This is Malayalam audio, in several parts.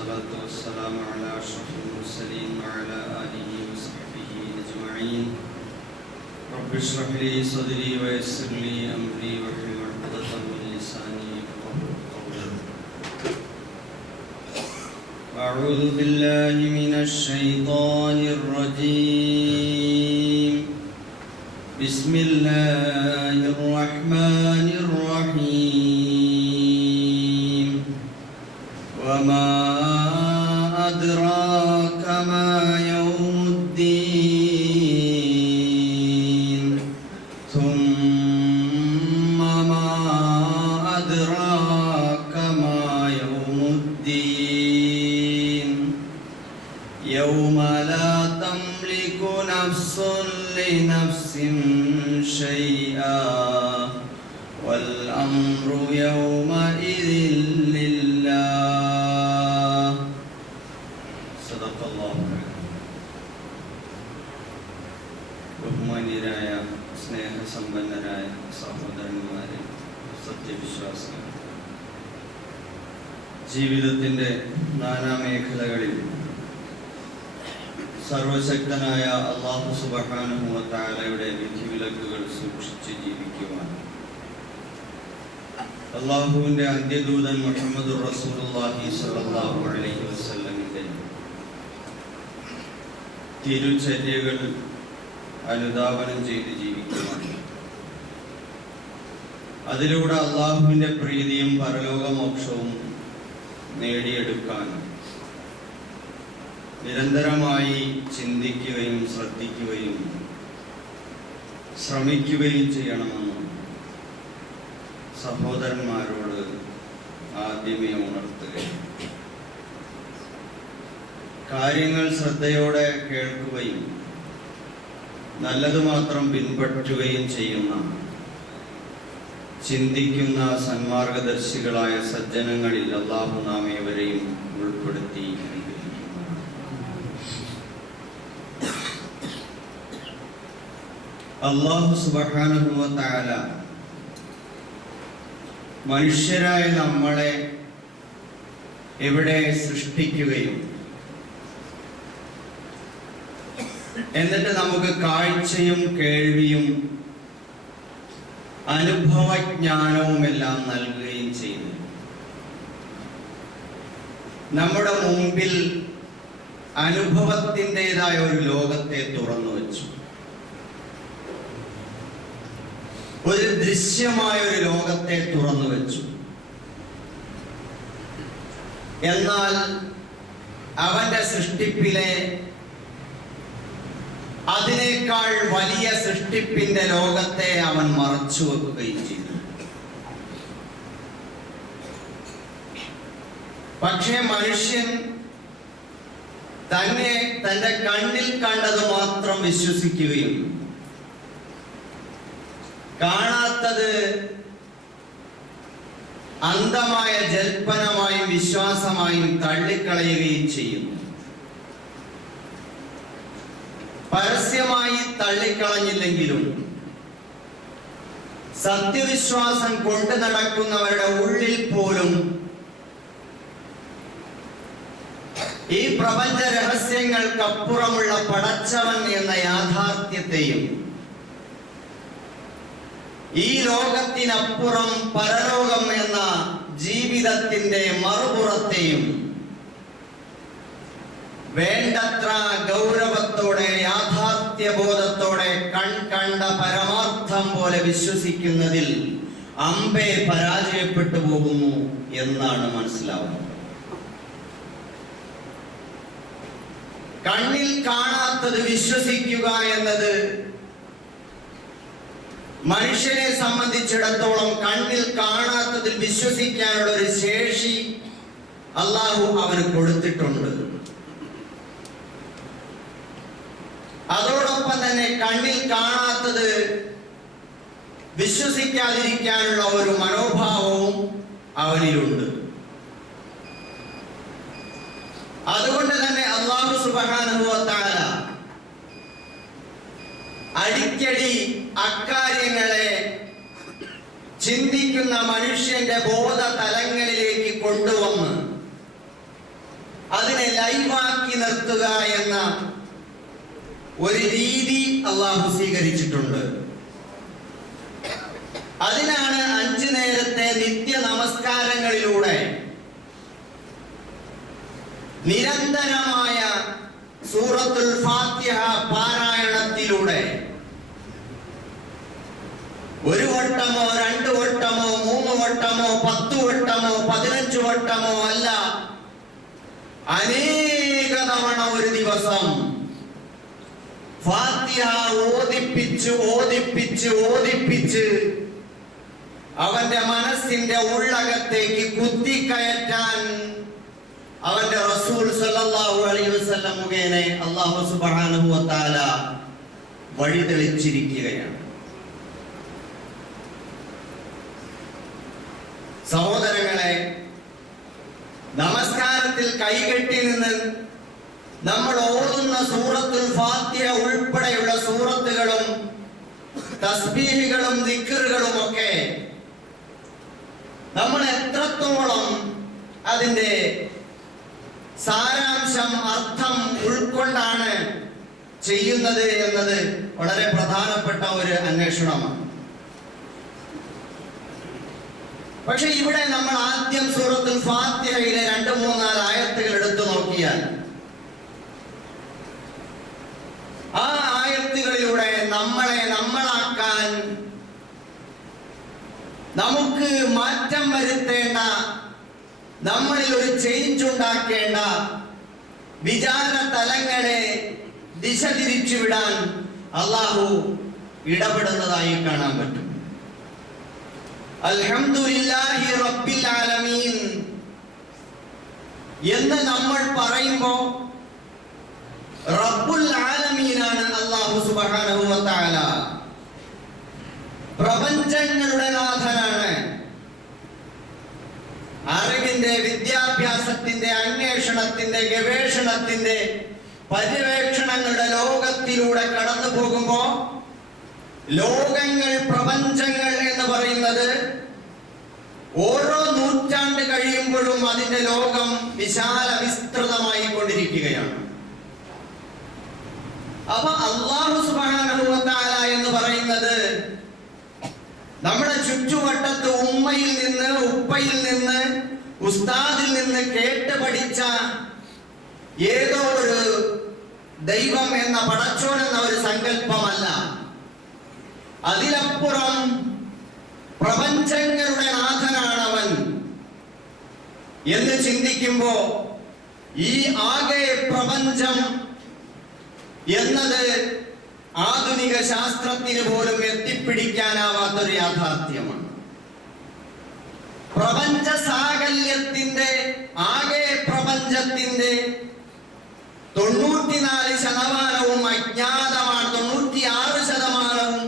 والصلاة والسلام على أشرف المرسلين وعلى آله وصحبه أجمعين. رب اشرح لي صدري ويسر لي أمري واحلل عقدة من لساني يفقهوا قولي. أعوذ بالله من الشيطان الرجيم. بسم الله الرحمن الرحيم. وما أدراك ما يوم الدين ثم ما أدراك ما يوم الدين يوم لا تملك نفس لنفس شيئا والأمر يومئذ لله. صدق الله. ബഹുമാന്യരായ സ്നേഹസമ്പന്നരായ സഹോദരന്മാരെ, സത്യവിശ്വാസികൾ, ജീവിതത്തിൻ്റെ നാനാമേഖലകളിൽ സർവശക്തനായ അല്ലാഹു സുബ്ഹാനഹു വ തആലയുടെ വിധിവിലക്കുകൾ സൂക്ഷിച്ച് ജീവിക്കുവാൻ അല്ലാഹുവിൻ്റെ അന്ത്യദൂതൻ മുഹമ്മദുർ റസൂലുള്ളാഹി സ്വല്ലല്ലാഹു അലൈഹി വസല്ലമിന്റെ തിരുചര്യകൾ അനുധാവനം ചെയ്ത് ജീവിക്കുവാൻ, അതിലൂടെ അല്ലാഹുവിൻ്റെ പ്രീതിയും പരലോകമോക്ഷവും നേടിയെടുക്കാൻ നിരന്തരമായി ചിന്തിക്കുകയും ശ്രദ്ധിക്കുകയും ശ്രമിക്കുകയും ചെയ്യണമെന്ന് സഹോദരന്മാരോട് ആദ്യമേ ഉണർത്തുകയും കാര്യങ്ങൾ ശ്രദ്ധയോടെ കേൾക്കുകയും നല്ലത് മാത്രം പിൻപറ്റുകയും ചെയ്യുന്ന ചിന്തിക്കുന്ന സന്മാർഗദർശികളായ സജ്ജനങ്ങളിൽ അല്ലാഹു നാം ഏവരെയും ഉൾപ്പെടുത്തി. അല്ലാഹു സുബ്ഹാനഹു വ തആല മനുഷ്യരായ നമ്മളെ ഇവിടെ സൃഷ്ടിക്കുകയും എന്നിട്ട് നമുക്ക് കാഴ്ചയും കേൾവിയും അനുഭവജ്ഞാനവും എല്ലാം നൽകുകയും ചെയ്തു. നമ്മുടെ മുമ്പിൽ അനുഭവത്തിൻ്റെതായ ഒരു ലോകത്തെ തുറന്നു വെച്ചു. ഒരു ദൃശ്യമായ ഒരു ലോകത്തെ തുറന്നു വെച്ചു. എന്നാൽ അവന്റെ സൃഷ്ടിപ്പിലെ അതിനേക്കാൾ വലിയ സൃഷ്ടിപ്പിന്റെ ലോകത്തെ അവൻ മറച്ചു വെക്കുകയും ചെയ്തു. പക്ഷേ മനുഷ്യൻ തന്റെ കണ്ണിൽ കണ്ടത് മാത്രം വിശ്വസിക്കുകയും കാണാത്തത് അന്ധമായ ജൽപ്പനമായും വിശ്വാസമായും തള്ളിക്കളയുകയും ചെയ്യുന്നു. പരസ്യമായി തള്ളിക്കളഞ്ഞില്ലെങ്കിലും സത്യവിശ്വാസം കൊണ്ടു നടക്കുന്നവരുടെ ഉള്ളിൽ പോലും ഈ പ്രപഞ്ച രഹസ്യങ്ങൾക്കപ്പുറമുള്ള പടച്ചവൻ എന്ന യാഥാർത്ഥ്യത്തെയും ഈ ലോകത്തിനപ്പുറം പരലോകം എന്ന ജീവിതത്തിന്റെ മറുപുറത്തെയും വേണ്ടത്ര ഗൗരവത്തോടെ യാഥാർത്ഥ്യബോധത്തോടെ കണ്ട പരമാർത്ഥം പോലെ വിശ്വസിക്കുന്നതിൽ അമ്പേ പരാജയപ്പെട്ടു പോകുന്നു എന്നാണ് മനസ്സിലാവുന്നത്. കണ്ണിൽ കാണാത്തത് വിശ്വസിക്കുക എന്നത് മനുഷ്യനെ സംബന്ധിച്ചിടത്തോളം കണ്ണിൽ കാണാത്തതിൽ വിശ്വസിക്കാനുള്ള ഒരു ശേഷി അല്ലാഹു അവന് കൊടുത്തിട്ടുണ്ട്. അതോടൊപ്പം തന്നെ കണ്ണിൽ കാണാത്തത് വിശ്വസിക്കാതിരിക്കാനുള്ള ഒരു മനോഭാവവും അവനിലുണ്ട്. അതുകൊണ്ട് തന്നെ അല്ലാഹു സുബ്ഹാനഹു വ തആല അടിക്കടി അക്കാര്യങ്ങളെ ചിന്തിക്കുന്ന മനുഷ്യന്റെ ബോധ തലങ്ങളിലേക്ക് കൊണ്ടുവന്ന് ലൈവാക്കി നിർത്തുക എന്ന ഒരു രീതി അള്ളാഹു സ്വീകരിച്ചിട്ടുണ്ട്. അതിനാണ് 5 നേരത്തെ നിത്യ നമസ്കാരങ്ങളിലൂടെ നിരന്തരമായ സൂറത്തുൽ ഫാത്തിഹ പാരായണത്തിലൂടെ 1 വട്ടമോ 2 വട്ടമോ 3 വട്ടമോ 10 വട്ടമോ 15 വട്ടമോ അല്ല, അനേക തവണ ഒരു ദിവസം ഫാത്തിഹ ഓതിപ്പിച്ച് ഓതിപ്പിച്ച് ഓതിപ്പിച്ച് അവന്റെ മനസ്സിന്റെ ഉള്ളകത്തേക്ക് കുത്തിക്കയറ്റാൻ അവന്റെ റസൂൽ സല്ലല്ലാഹു അലൈഹി വസല്ലം മുഖേന അല്ലാഹു സുബ്ഹാനഹു വ തആല വഴി തെളിച്ചിരിക്കുകയാണ്. സഹോദരങ്ങളെ, നമസ്കാരത്തിൽ കൈകെട്ടി നിന്ന് നമ്മൾ ഓതുന്ന സൂറത്തുൽ ഫാത്തിഹ ഉൾപ്പെടെയുള്ള സൂറത്തുകളും തസ്ബീഹുകളും ദിക്റുകളും ഒക്കെ നമ്മൾ എത്രത്തോളം അതിന്റെ സാരാംശം അർത്ഥം ഉൾക്കൊണ്ടാണ് ചെയ്യുന്നത് എന്നത് വളരെ പ്രധാനപ്പെട്ട ഒരു അന്വേഷണമാണ്. പക്ഷെ ഇവിടെ നമ്മൾ ആദ്യം സൂറത്തുൽ ഫാത്തിഹയിലെ 2-3-4 ആയത്തുകൾ എടുത്തു നോക്കിയാൽ ആ ആയത്തുകളിലൂടെ നമ്മളാക്കാൻ, നമുക്ക് മാറ്റം വരുത്തേണ്ട, നമ്മളിൽ ഒരു ചേഞ്ച് ഉണ്ടാക്കേണ്ട വിചാര തലങ്ങളെ ദിശ തിരിച്ചുവിടാൻ അള്ളാഹു ഇടപെടുന്നതായി കാണാൻ പറ്റും. അൽഹംദുലില്ലാഹി റബ്ബിൽ ആലമീൻ എന്ന് നമ്മൾ പറയുമ്പോൾ റബ്ബുൽ ആലമീനാണ് അല്ലാഹു സുബ്ഹാനഹു വ തആല. പ്രപഞ്ചങ്ങളുടെ നാഥനാണ്. അറിവിന്റെ, വിദ്യാഭ്യാസത്തിന്റെ, അന്വേഷണത്തിന്റെ, ഗവേഷണത്തിന്റെ, പര്യവേക്ഷണങ്ങളുടെ ലോകത്തിലൂടെ കടന്നു പോകുമ്പോ ലോകങ്ങൾ, പ്രപഞ്ചങ്ങൾ എന്ന് പറയുന്നത് ഓരോ നൂറ്റാണ്ട് കഴിയുമ്പോഴും അതിന്റെ ലോകം വിശാല വിസ്തൃതമായി കൊണ്ടിരിക്കുകയാണ്. അപ്പൊ അല്ലാഹു സുബ്ഹാനഹു വ തആല എന്ന് പറയുന്നത് നമ്മുടെ ചുറ്റുവട്ടത്ത് ഉമ്മയിൽ നിന്ന്, ഉപ്പയിൽ നിന്ന്, ഉസ്താദിൽ നിന്ന് കേട്ട് പഠിച്ച ഏതോ ഒരു ദൈവം എന്ന, പടച്ചോൻ എന്ന ഒരു സങ്കല്പമല്ല. അതിലപ്പുറം പ്രപഞ്ചങ്ങളുടെ നാഥനാണവൻ എന്ന് ചിന്തിക്കുമ്പോ ഈ ആകെ പ്രപഞ്ചം എന്നത് ആധുനിക ശാസ്ത്രത്തിന് പോലും എത്തിപ്പിടിക്കാനാവാത്തൊരു യാഥാർത്ഥ്യമാണ്. പ്രപഞ്ച സാകല്യത്തിന്റെ, ആകെ പ്രപഞ്ചത്തിന്റെ 94% അജ്ഞാതമാണ്, 96%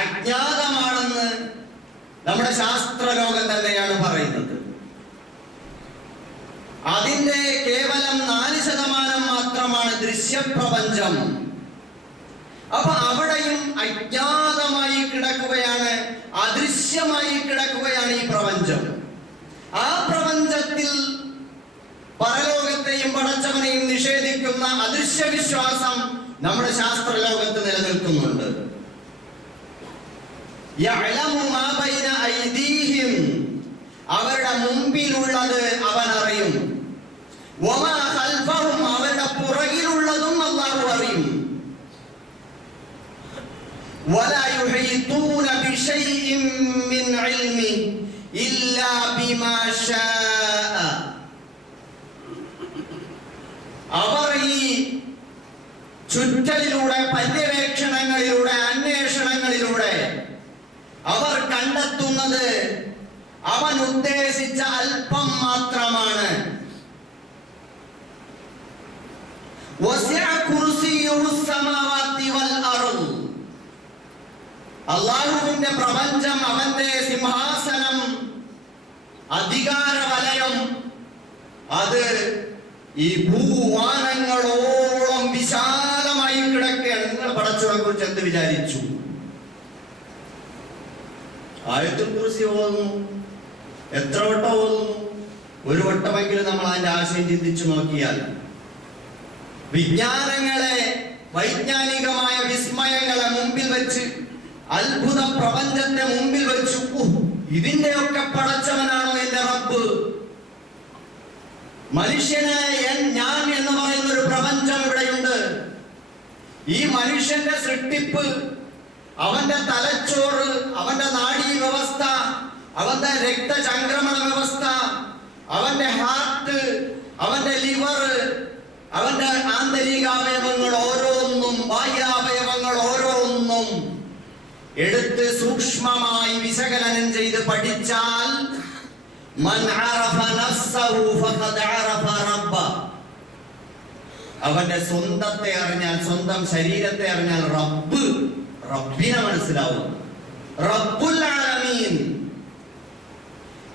അജ്ഞാതമാണെന്ന് നമ്മുടെ ശാസ്ത്രലോകം തന്നെയാണ് പറയുന്നത്. അതിന്റെ കേവലം 4% മാത്രമാണ് ദൃശ്യപ്രപഞ്ചം. അപ്പൊ അവിടെയും അജ്ഞാതമായി കിടക്കുകയാണ്, അദൃശ്യമായി കിടക്കുകയാണ് ഈ പ്രപഞ്ചം. ആ പ്രപഞ്ചത്തിൽ പരലോകത്തെയും പടച്ചവനെയും നിഷേധിക്കുന്ന അദൃശ്യ വിശ്വാസം നമ്മുടെ ശാസ്ത്രലോകത്ത് നിലനിൽക്കുന്നുണ്ട്. യഅലമു മാ ബൈന ഐദീഹിം, അവരുടെ മുമ്പിലുള്ളത് അവൻ അറിയും. വമാ ഖൽഫഹും, അവരുടെ പുറകിലുള്ളതും അല്ലാഹു അറിയും. വലാ യുഹീതൂന ബിശൈഇൻ മിൻ ഇൽമി ഇല്ലാ ബിമാ ശാഅ, അവർ ഈ ചുറ്റലിലൂടെ, പര്യവേക്ഷണങ്ങളിലൂടെ, അന്വേഷണങ്ങളിലൂടെ അവർ കണ്ടെത്തുന്നത് അവൻ ഉദ്ദേശിച്ച അല്പം മാത്രമാണ്. അല്ലാഹുവിന്റെ പ്രപഞ്ചം, അവന്റെ സിംഹാസനം, അധികാര വലയം, അത് ഈ ഭൂവാനങ്ങളോളം വിശാലമായി കിടക്കുകയാണ്. നിങ്ങൾ പടച്ചവനെ കുറിച്ച് എന്ത് വിചാരിച്ചു? ആയത്തുൽ കുർസി ഓതുന്നു, എത്ര വട്ടം ഓതുന്നു? ഒരു വട്ടമെങ്കിലും നമ്മൾ അതിന്റെ ആശയം ചിന്തിച്ചു നോക്കിയാൽ വിജ്ഞാനങ്ങളെ, വൈജ്ഞാനികമായ വിസ്മയങ്ങളെ മുമ്പിൽ വെച്ച്, അത്ഭുത പ്രപഞ്ചത്തെ മുമ്പിൽ വെച്ച്, ഇതിന്റെയൊക്കെ പടച്ചവനാണോ എന്റെ റബ്ബ്? മനുഷ്യനായ ഞാൻ എന്ന് പറയുന്ന ഒരു പ്രപഞ്ചം ഇവിടെയുണ്ട്. ഈ മനുഷ്യന്റെ സൃഷ്ടിപ്പ്, അവന്റെ തലച്ചോറ്, അവന്റെ നാഡീ വ്യവസ്ഥ, അവന്റെ രക്തചംക്രമണ വ്യവസ്ഥ, അവന്റെ ഹാർട്ട്, അവന്റെ ലിവർ, അവന്റെ ആന്തരികാവയവങ്ങൾ ഓരോന്നും, ബാഹ്യാവയവങ്ങൾ ഓരോന്നും എടുത്ത് സൂക്ഷ്മമായി വിശകലനം ചെയ്ത് പഠിച്ചാൽ മൻ അറഫ നഫ്സഹു ഫഖദ് അറഫ റബ്ബ, അവന്റെ സ്വന്തത്തെ അറിഞ്ഞാൽ, സ്വന്തം ശരീരത്തെ അറിഞ്ഞാൽ റബ്ബിനെ മനസ്സിലാവും. റബ്ബുൽ ആലമീൻ,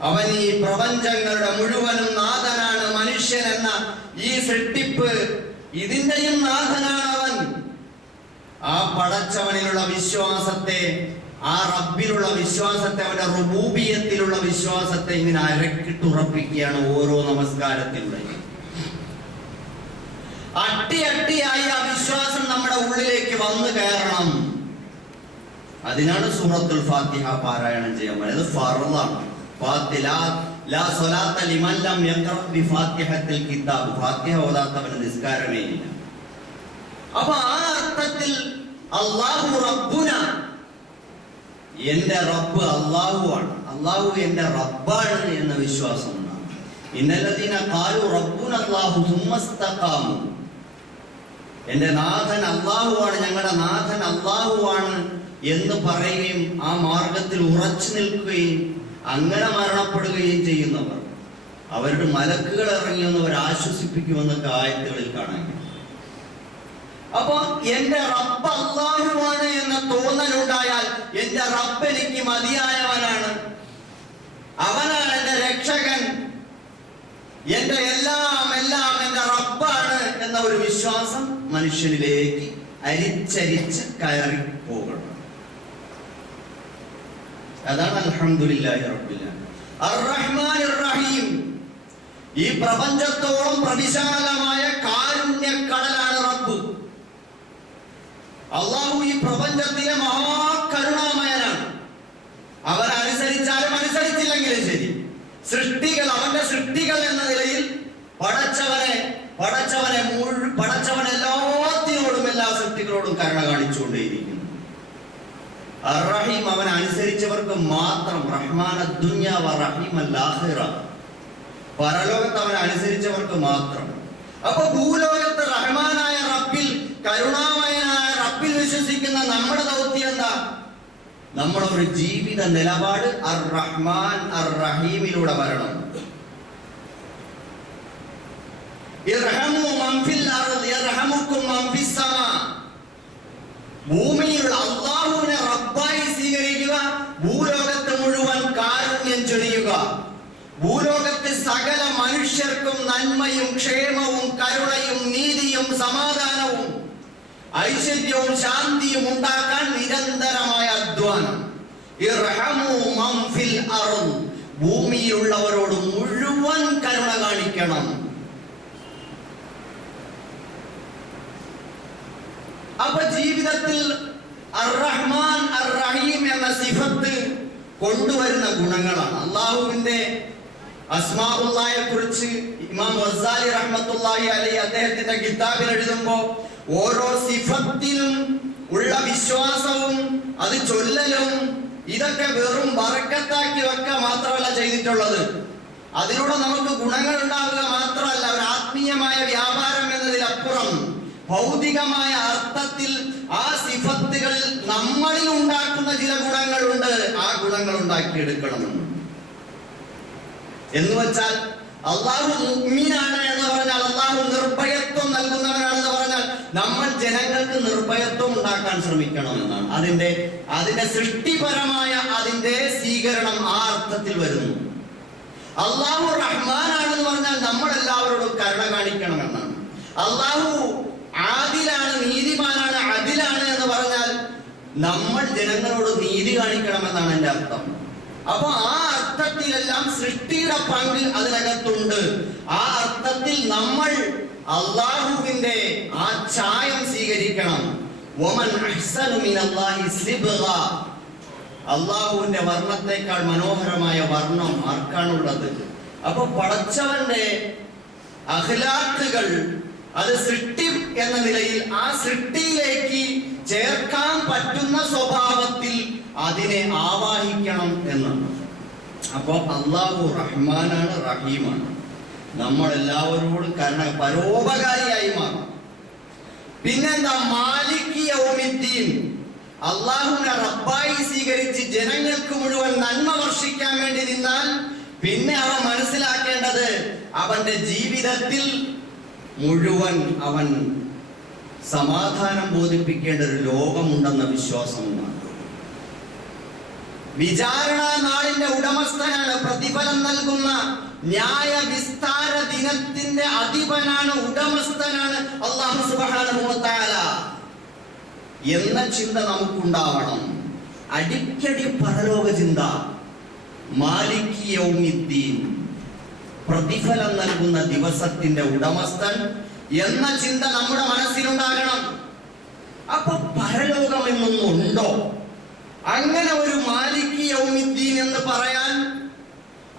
അവൻ ഈ പ്രപഞ്ചങ്ങളുടെ മുഴുവനും നാഥനാണ്. മനുഷ്യൻ എന്ന ഈ സൃഷ്ടിപ്പ്, ഇതിന്റെയും നാഥനാണ് അവൻ. ആ പടച്ചവനിലുള്ള വിശ്വാസത്തെ, ആ റബ്ബിലുള്ള വിശ്വാസത്തെ, അവന്റെ റുബൂബിയത്തിലുള്ള വിശ്വാസത്തെ ഇങ്ങനെ അരക്കിട്ടുറപ്പിക്കുകയാണ് ഓരോ നമസ്കാരത്തിലൂടെ. അട്ടിയായി ആ വിശ്വാസം നമ്മുടെ ഉള്ളിലേക്ക് വന്നു കയറണം. അതിനാണ് സൂറത്തുൽ ഫാത്തിഹ പാരായണം ചെയ്യാൻ പറയുന്നത്. ഫർളാണ്. ഫാത്തിഹ ഓതാത്തവന് നിസ്കാരമേ ഇല്ല. അപ്പൊ ആ അർത്ഥത്തിൽ അല്ലാഹു റബ്ബുന, എന്റെ റബ്ബ് അല്ലാഹുവാണ്, അല്ലാഹു എന്റെ റബ്ബാണ് എന്ന വിശ്വാസം ഉണ്ടാകും. ഇന്നല്ലദീന ഖാലു റബ്ബുന അല്ലാഹു സുമ്മസ്തഖാമു, എന്റെ നാഥൻ അല്ലാഹുവാണ്, ഞങ്ങളുടെ നാഥൻ അല്ലാഹുവാണ് എന്ന് പറയുകയും ആ മാർഗത്തിൽ ഉറച്ചു നിൽക്കുകയും അങ്ങനെ മരണപ്പെടുകയും ചെയ്യുന്നവർ, അവരുടെ മലക്കുകൾ ഇറങ്ങിയെന്നവർ ആശ്വസിപ്പിക്കുമെന്നൊക്കെ ആയത്തുകളിൽ കാണാൻ. അപ്പൊ എന്റെ റബ്ബ് അല്ലാഹുവാണ് എന്ന തോന്നലുണ്ടായാൽ എന്റെ റബ്ബ് എനിക്ക് മതിയായവനാണ്, അവനാണ് എന്റെ രക്ഷകൻ, എന്റെ എല്ലാം എന്റെ റബ്ബാണ് എന്ന ഒരു വിശ്വാസം മനുഷ്യനിലേക്ക് അരിച്ചരിച്ച് കയറി പോകണം. അതാണ് അൽഹംദുലില്ലാഹി റബ്ബിൽ ആലമീൻ. അർ-റഹ്മാനിർ റഹീം, ഈ പ്രപഞ്ചത്തോളം പ്രതിശാലമായ കാരുണ്യക്കടലാണ് റബ്ബ്. അല്ലാഹു ഈ പ്രപഞ്ചത്തിലെ മഹാകരുണാമയനാണ്. അവൻ അനുസരിച്ചാലും അനുസരിച്ചില്ലെങ്കിലും ശരി, സൃഷ്ടികൾ, അവന്റെ സൃഷ്ടികൾ എന്ന നിലയിൽ പടച്ചവൻ എല്ലാത്തിനോടും, എല്ലാ സൃഷ്ടികളോടും കരുണ കാണിച്ചുകൊണ്ടേയിരിക്കുന്നു. അർ-റഹീം, അവൻ അനുസരിച്ചവർക്ക് മാത്രം. റഹ്മാനദ് ദുനിയ വ റഹീമൽ ആഖിറ, പരലോകത്ത് അവൻ അനുസരിച്ചവർക്ക് മാത്രം. അപ്പൊ ഭൂലോകത്ത് റഹ്മാനായ റബ്ബിൽ, കരുണാമയനായ റബ്ബിൽ വിശ്വസിക്കുന്ന നമ്മുടെ ദൗത്യം എന്താ? നമ്മുടെ ഒരു ജീവിത നിലപാട് അർ-റഹ്മാൻ അർ-റഹീമിലൂടെ വരണം. ഇർഹമു മൻ ഫിൽ അർദ് യർഹമുകും മൻ ഫിസ് സമാ, ഭൂമിയിലുള്ള അല്ലാഹുവിനെ റബ്ബായി സ്വീകരിക്കുക, ഭൂലോകത്ത് മുഴുവൻ കാരുണ്യം ചൊരിയുക, ഭൂലോകത്ത് സകല മനുഷ്യർക്കും നന്മയും ക്ഷേമവും കരുണയും നീതിയും സമാധാനവും ഐശ്വര്യവും ശാന്തിയും ഉണ്ടാക്കാൻ നിരന്തരമായ അധ്വാനം. ഇർഹമു മൻ ഫിൽ അർദ്, ഭൂമിയിലുള്ളവരോട് മുഴുവൻ കരുണ കാണിക്കണം. അപ്പൊ ജീവിതത്തിൽ അർ-റഹ്മാൻ അർ-റഹീം എന്ന സിഫത്ത് കൊണ്ടുവരുന്ന ഗുണങ്ങളാണ്. അള്ളാഹുവിന്റെ അസ്മാഉല്ലാഹിയെ കുറിച്ച് ഇമാം ഗസാലി റഹ്മത്തുള്ളാഹി അലൈഹി അദ്ദേഹത്തിന്റെ കിതാബിൽ എഴുതുമ്പോൾ ഓരോ സിഫത്തിലും ഉള്ള വിശ്വാസവും അത് ചൊല്ലലും ഇതൊക്കെ വെറും ബറക്കത്താക്കി വെക്കുക മാത്രമല്ല ചെയ്തിട്ടുള്ളത്, അതിലൂടെ നമുക്ക് ഗുണങ്ങൾ ഉണ്ടാവുക മാത്രമല്ല, ഒരു ആത്മീയമായ വ്യാപാരം എന്നതിലപ്പുറം ഭൗതികമായ അർത്ഥത്തിൽ ആ സിഫത്തുകളിൽ നമ്മളിൽ ഉണ്ടാക്കുന്ന ചില ഗുണങ്ങളുണ്ട്. ആ ഗുണങ്ങൾ ഉണ്ടാക്കിയെടുക്കണമെന്ന് എന്ന് വെച്ചാൽ അള്ളാഹു മുഅ്മിനാണ് എന്ന് പറഞ്ഞാൽ, അള്ളാഹു നിർഭയത്വം നൽകുന്നവനാണെന്ന് പറഞ്ഞാൽ നമ്മൾ ജനങ്ങൾക്ക് നിർഭയത്വം ഉണ്ടാക്കാൻ ശ്രമിക്കണം എന്നാണ്. അതിന്റെ സൃഷ്ടിപരമായ അതിന്റെ സ്വീകരണം ആ അർത്ഥത്തിൽ വരുന്നു. അള്ളാഹു റഹ്മാനാണെന്ന് പറഞ്ഞാൽ നമ്മൾ എല്ലാവരോടും കരുണ കാണിക്കണം എന്നാണ്. അള്ളാഹു ആദിലാണ്, നീതിമാനാണ്, അദിലാണ് എന്ന് പറഞ്ഞാൽ നമ്മൾ ജനങ്ങളോട് നീതി കാണിക്കണമെന്നാണ് എൻ്റെ അർത്ഥം. അപ്പൊ ആ അർത്ഥത്തിലെല്ലാം സൃഷ്ടിയുടെ പങ്ക് അതിനകത്തുണ്ട്. ആ അർത്ഥത്തിൽ നമ്മൾ അള്ളാഹുവിന്റെ ആ ചായം സ്വീകരിക്കണം. വമൻ അഹ്സനു മിനല്ലാഹി സിബ്ഗ, അള്ളാഹുവിന്റെ വർണ്ണത്തെക്കാൾ മനോഹരമായ വർണ്ണം ആർക്കാണുള്ളത്? അപ്പൊ പടച്ചവന്റെ അഖ്ലാഖുകൾ അത് സൃഷ്ടി എന്ന നിലയിൽ ആ സൃഷ്ടിയിലേക്ക് ചേർക്കാൻ പറ്റുന്ന സ്വഭാവത്തിൽ അതിനെ ആവാഹിക്കണം എന്നാണ്. അപ്പൊ അള്ളാഹു റഹ്മാനാണ്, റഹീമാണ്. നമ്മളെല്ലാവരോടും പരോപകാരിയായി മാറും. പിന്നെന്താ? മാലിക് യൗമിദ്ദീൻ, അള്ളാഹുവിനെ റബ്ബായി സ്വീകരിച്ച് ജനങ്ങൾക്ക് മുഴുവൻ നന്മ വർഷിക്കാൻ വേണ്ടി നിന്നാൽ പിന്നെ അവൻ മനസ്സിലാക്കേണ്ടത് അവന്റെ ജീവിതത്തിൽ മുഴുവൻ അവൻ സമാധാനം ബോധിപ്പിക്കേണ്ട ഒരു ലോകമുണ്ടെന്ന വിശ്വാസമാണ്. വിചാരണ നാളിന്റെ ഉടമസ്ഥനാണ്, പ്രതിഫലം നൽകുന്ന ന്യായ വിസ്താര ദിനത്തിന്റെ അധിപനാണ്, ഉടമസ്ഥനാണ് അല്ലാഹു സുബ്ഹാനഹു വ തആല എന്ന ചിന്ത നമുക്കുണ്ടാവണം. അടിക്കടി പരലോക ചിന്ത. മാലിക് യൗമിദ്ദീൻ, പ്രതിഫലം നൽകുന്ന ദിവസത്തിന്റെ ഉടമസ്ഥൻ എന്ന ചിന്ത നമ്മുടെ മനസ്സിലുണ്ടാകണം. അപ്പൊ പരലോകം എന്നൊന്നുണ്ടോ? അങ്ങനെ ഒരു മാലിക് യൗമിദ്ദീൻ എന്ന് പറയാൻ,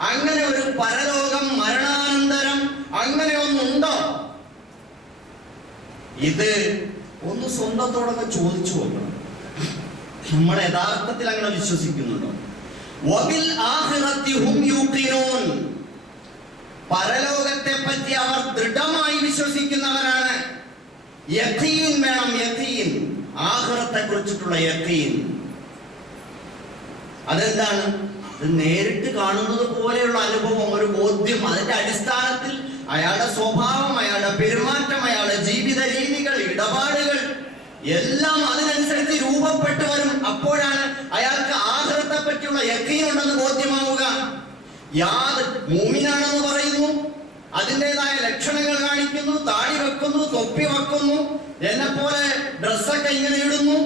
അങ്ങനെ ഒരു പരലോകം, മരണാനന്തരം അങ്ങനെ ഒന്നുണ്ടോ? ഇത് ഒന്ന് സ്വന്തത്തോടൊക്കെ ചോദിച്ചു നോക്കണം. നമ്മൾ യഥാർത്ഥത്തിൽ അങ്ങനെ വിശ്വസിക്കുന്നുണ്ടോ? വബിൽ ആഖിറത്തി ഹും യൂഖിനൂൻ, പരലോകത്തെ പറ്റി അവർ ദൃഢമായി വിശ്വസിക്കുന്നവരാണ്. യഖീൻ വേണം, യഖീൻ, ആഖിറത്തെ കുറിച്ചിട്ടുള്ള യഖീൻ. അതെന്താണ്? അത് നേരിട്ട് കാണുന്നത് പോലെയുള്ള അനുഭവം, ഒരു ബോധ്യം. അതിന്റെ അടിസ്ഥാനത്തിൽ അയാളുടെ സ്വഭാവം, അയാളുടെ പെരുമാറ്റം, അയാളുടെ ജീവിത രീതികൾ, ഇടപാടുകൾ എല്ലാം അതിനനുസരിച്ച് രൂപപ്പെട്ടു വരും. അപ്പോഴാണ് അയാൾക്ക് ആഖിറത്തെ പറ്റിയുള്ള യഖീൻ ഉണ്ടെന്ന് ബോധ്യമാവുക. മുഅ്മിനാണെന്ന് പറയുന്നു, അതിൻ്റെതായ ലക്ഷണങ്ങൾ കാണിക്കുന്നു, താടി വെക്കുന്നു, തൊപ്പി വെക്കുന്നു, എന്നെ പോലെ ഡ്രസ്സൊക്കെ ഇങ്ങനെ ഇടുന്നു,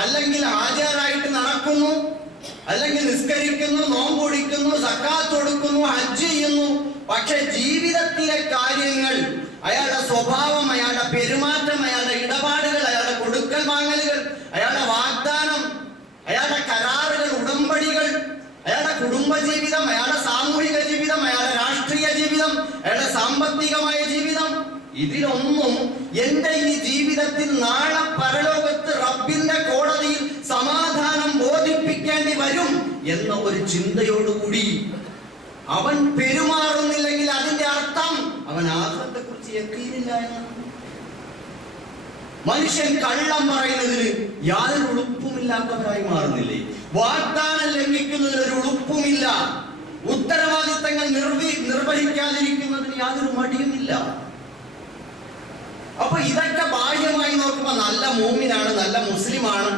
അല്ലെങ്കിൽ ഹാജരായിട്ട് നടക്കുന്നു, അല്ലെങ്കിൽ നിസ്കരിക്കുന്നു, നോമ്പ് പിടിക്കുന്നു, സക്കാത്ത് കൊടുക്കുന്നു, ഹജ്ജ് ചെയ്യുന്നു. പക്ഷെ ജീവിതത്തിലെ കാര്യങ്ങൾ, അയാളുടെ സ്വഭാവം, അയാളുടെ പെരുമാറ്റം, അയാളുടെ ഇടപാടുകൾ, അയാളുടെ കൊടുക്കൽ വാങ്ങലുകൾ, അയാളുടെ വാഗ്ദാനം, അയാളുടെ കരാറുകൾ, ഉടമ്പടികൾ, അയാളുടെ കുടുംബ ജീവിതം, അയാളുടെ സാമൂഹിക ജീവിതം, അയാളുടെ രാഷ്ട്രീയ ജീവിതം, അയാളുടെ സാമ്പത്തികമായ ജീവിതം, ഇതിലൊന്നും എന്റെ ഈ ജീവിതത്തിൽ നാളെ പരലോകത്ത് റബ്ബിന്റെ കോടതിയിൽ സമാധാനം ബോധിപ്പിക്കേണ്ടി വരും എന്ന ഒരു ചിന്തയോടുകൂടി അവൻ പെരുമാറുന്നില്ലെങ്കിൽ അതിന്റെ അർത്ഥം അവൻ ആഖിറത്തെ കുറിച്ച് യഖീനില്ല എന്നാണ്. മനുഷ്യൻ കള്ളം പറയുന്നതിന് യാതൊരു ഉളുപ്പുമില്ലാത്തവരായി മാറുന്നില്ലേ? വാഗ്ദാനം ലംഘിക്കുന്നതിന് ഒരു ഉളുപ്പുമില്ല. ഉത്തരവാദിത്തങ്ങൾ നിർവഹിക്കാതിരിക്കുന്നതിന് യാതൊരു മടിയുമില്ല. അപ്പൊ ഇതൊക്കെ ബാഹ്യമായി നോക്കുമ്പോ നല്ല മൂമിനാണ്, നല്ല മുസ്ലിമാണ്,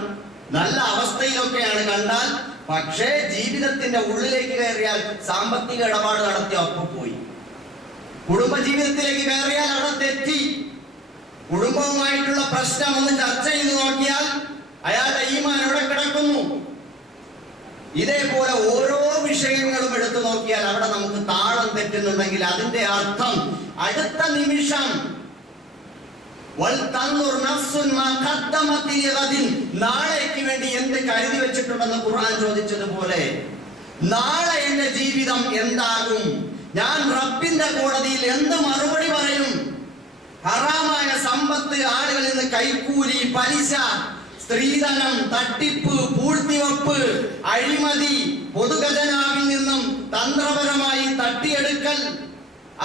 നല്ല അവസ്ഥയിലൊക്കെയാണ് കണ്ടാൽ. പക്ഷേ ജീവിതത്തിന്റെ ഉള്ളിലേക്ക് കയറിയാൽ സാമ്പത്തിക ഇടപാട് നടത്തി ഒപ്പം പോയി. കുടുംബ ജീവിതത്തിലേക്ക് കയറിയാൽ അവിടെ തെറ്റി. കുടുംബവുമായിട്ടുള്ള പ്രശ്നം ഒന്ന് ചർച്ച ചെയ്ത് നോക്കിയാൽ അയാളുടെ ഈമാൻ എവിടെ കിടക്കുന്നു? ഇതേപോലെ ഓരോ വിഷയങ്ങളും എടുത്തു നോക്കിയാൽ അവിടെ നമുക്ക് താളം തെറ്റുന്നുണ്ടെങ്കിൽ അതിന്റെ അർത്ഥം അടുത്ത നിമിഷം നാളേക്ക് വേണ്ടി എന്ത് കരുതി വെച്ചിട്ടുണ്ടെന്ന് ഖുർആൻ ചോദിച്ചതുപോലെ നാളെ എന്റെ ജീവിതം എന്താകും? ഞാൻ റബ്ബിന്റെ കോടതിയിൽ എന്ത് മറുപടി പറയും? ഹറാമായ സമ്പത്ത്, ആളുകളിൽ നിന്ന് കൈക്കൂലി, പലിശ, സ്ത്രീധനം, തട്ടിപ്പ്, പൂഴ്ത്തിവെപ്പ്, അഴിമതി, പൊതുഖജനാവിൽ നിന്നും തന്ത്രപരമായി തട്ടിയെടുക്കൽ,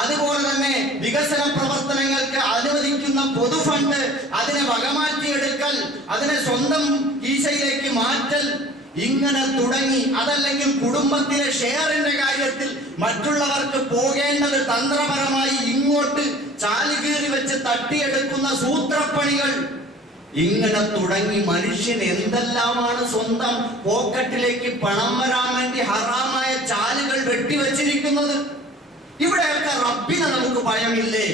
അതുപോലെ തന്നെ വികസന പ്രവർത്തനങ്ങൾക്ക് അനുവദിക്കുന്ന പൊതുഫണ്ട് അതിനെ വകമാറ്റിയെടുക്കൽ, അതിനെ സ്വന്തം കീശയിലേക്ക് മാറ്റൽ, ഇങ്ങനെ തുടങ്ങി. അതല്ലെങ്കിൽ കുടുംബത്തിലെ ഷെയറിന്റെ കാര്യത്തിൽ മറ്റുള്ളവർക്ക് പോകേണ്ടത് തന്ത്രപരമായി ഇങ്ങോട്ട് ചാലുകീറി വെച്ച് തട്ടിയെടുക്കുന്ന സൂത്രപ്പണികൾ, ഇങ്ങനെ തുടങ്ങി മനുഷ്യൻ എന്തെല്ലാമാണ് സ്വന്തം പോക്കറ്റിലേക്ക് പണം വരാൻ വേണ്ടി ഹറാമായ ചാലുകൾ വെട്ടിവെച്ചിരിക്കുന്നത്. ഇവിടെയൊക്കെ റബ്ബിനെ നമുക്ക് ഭയമില്ലേ?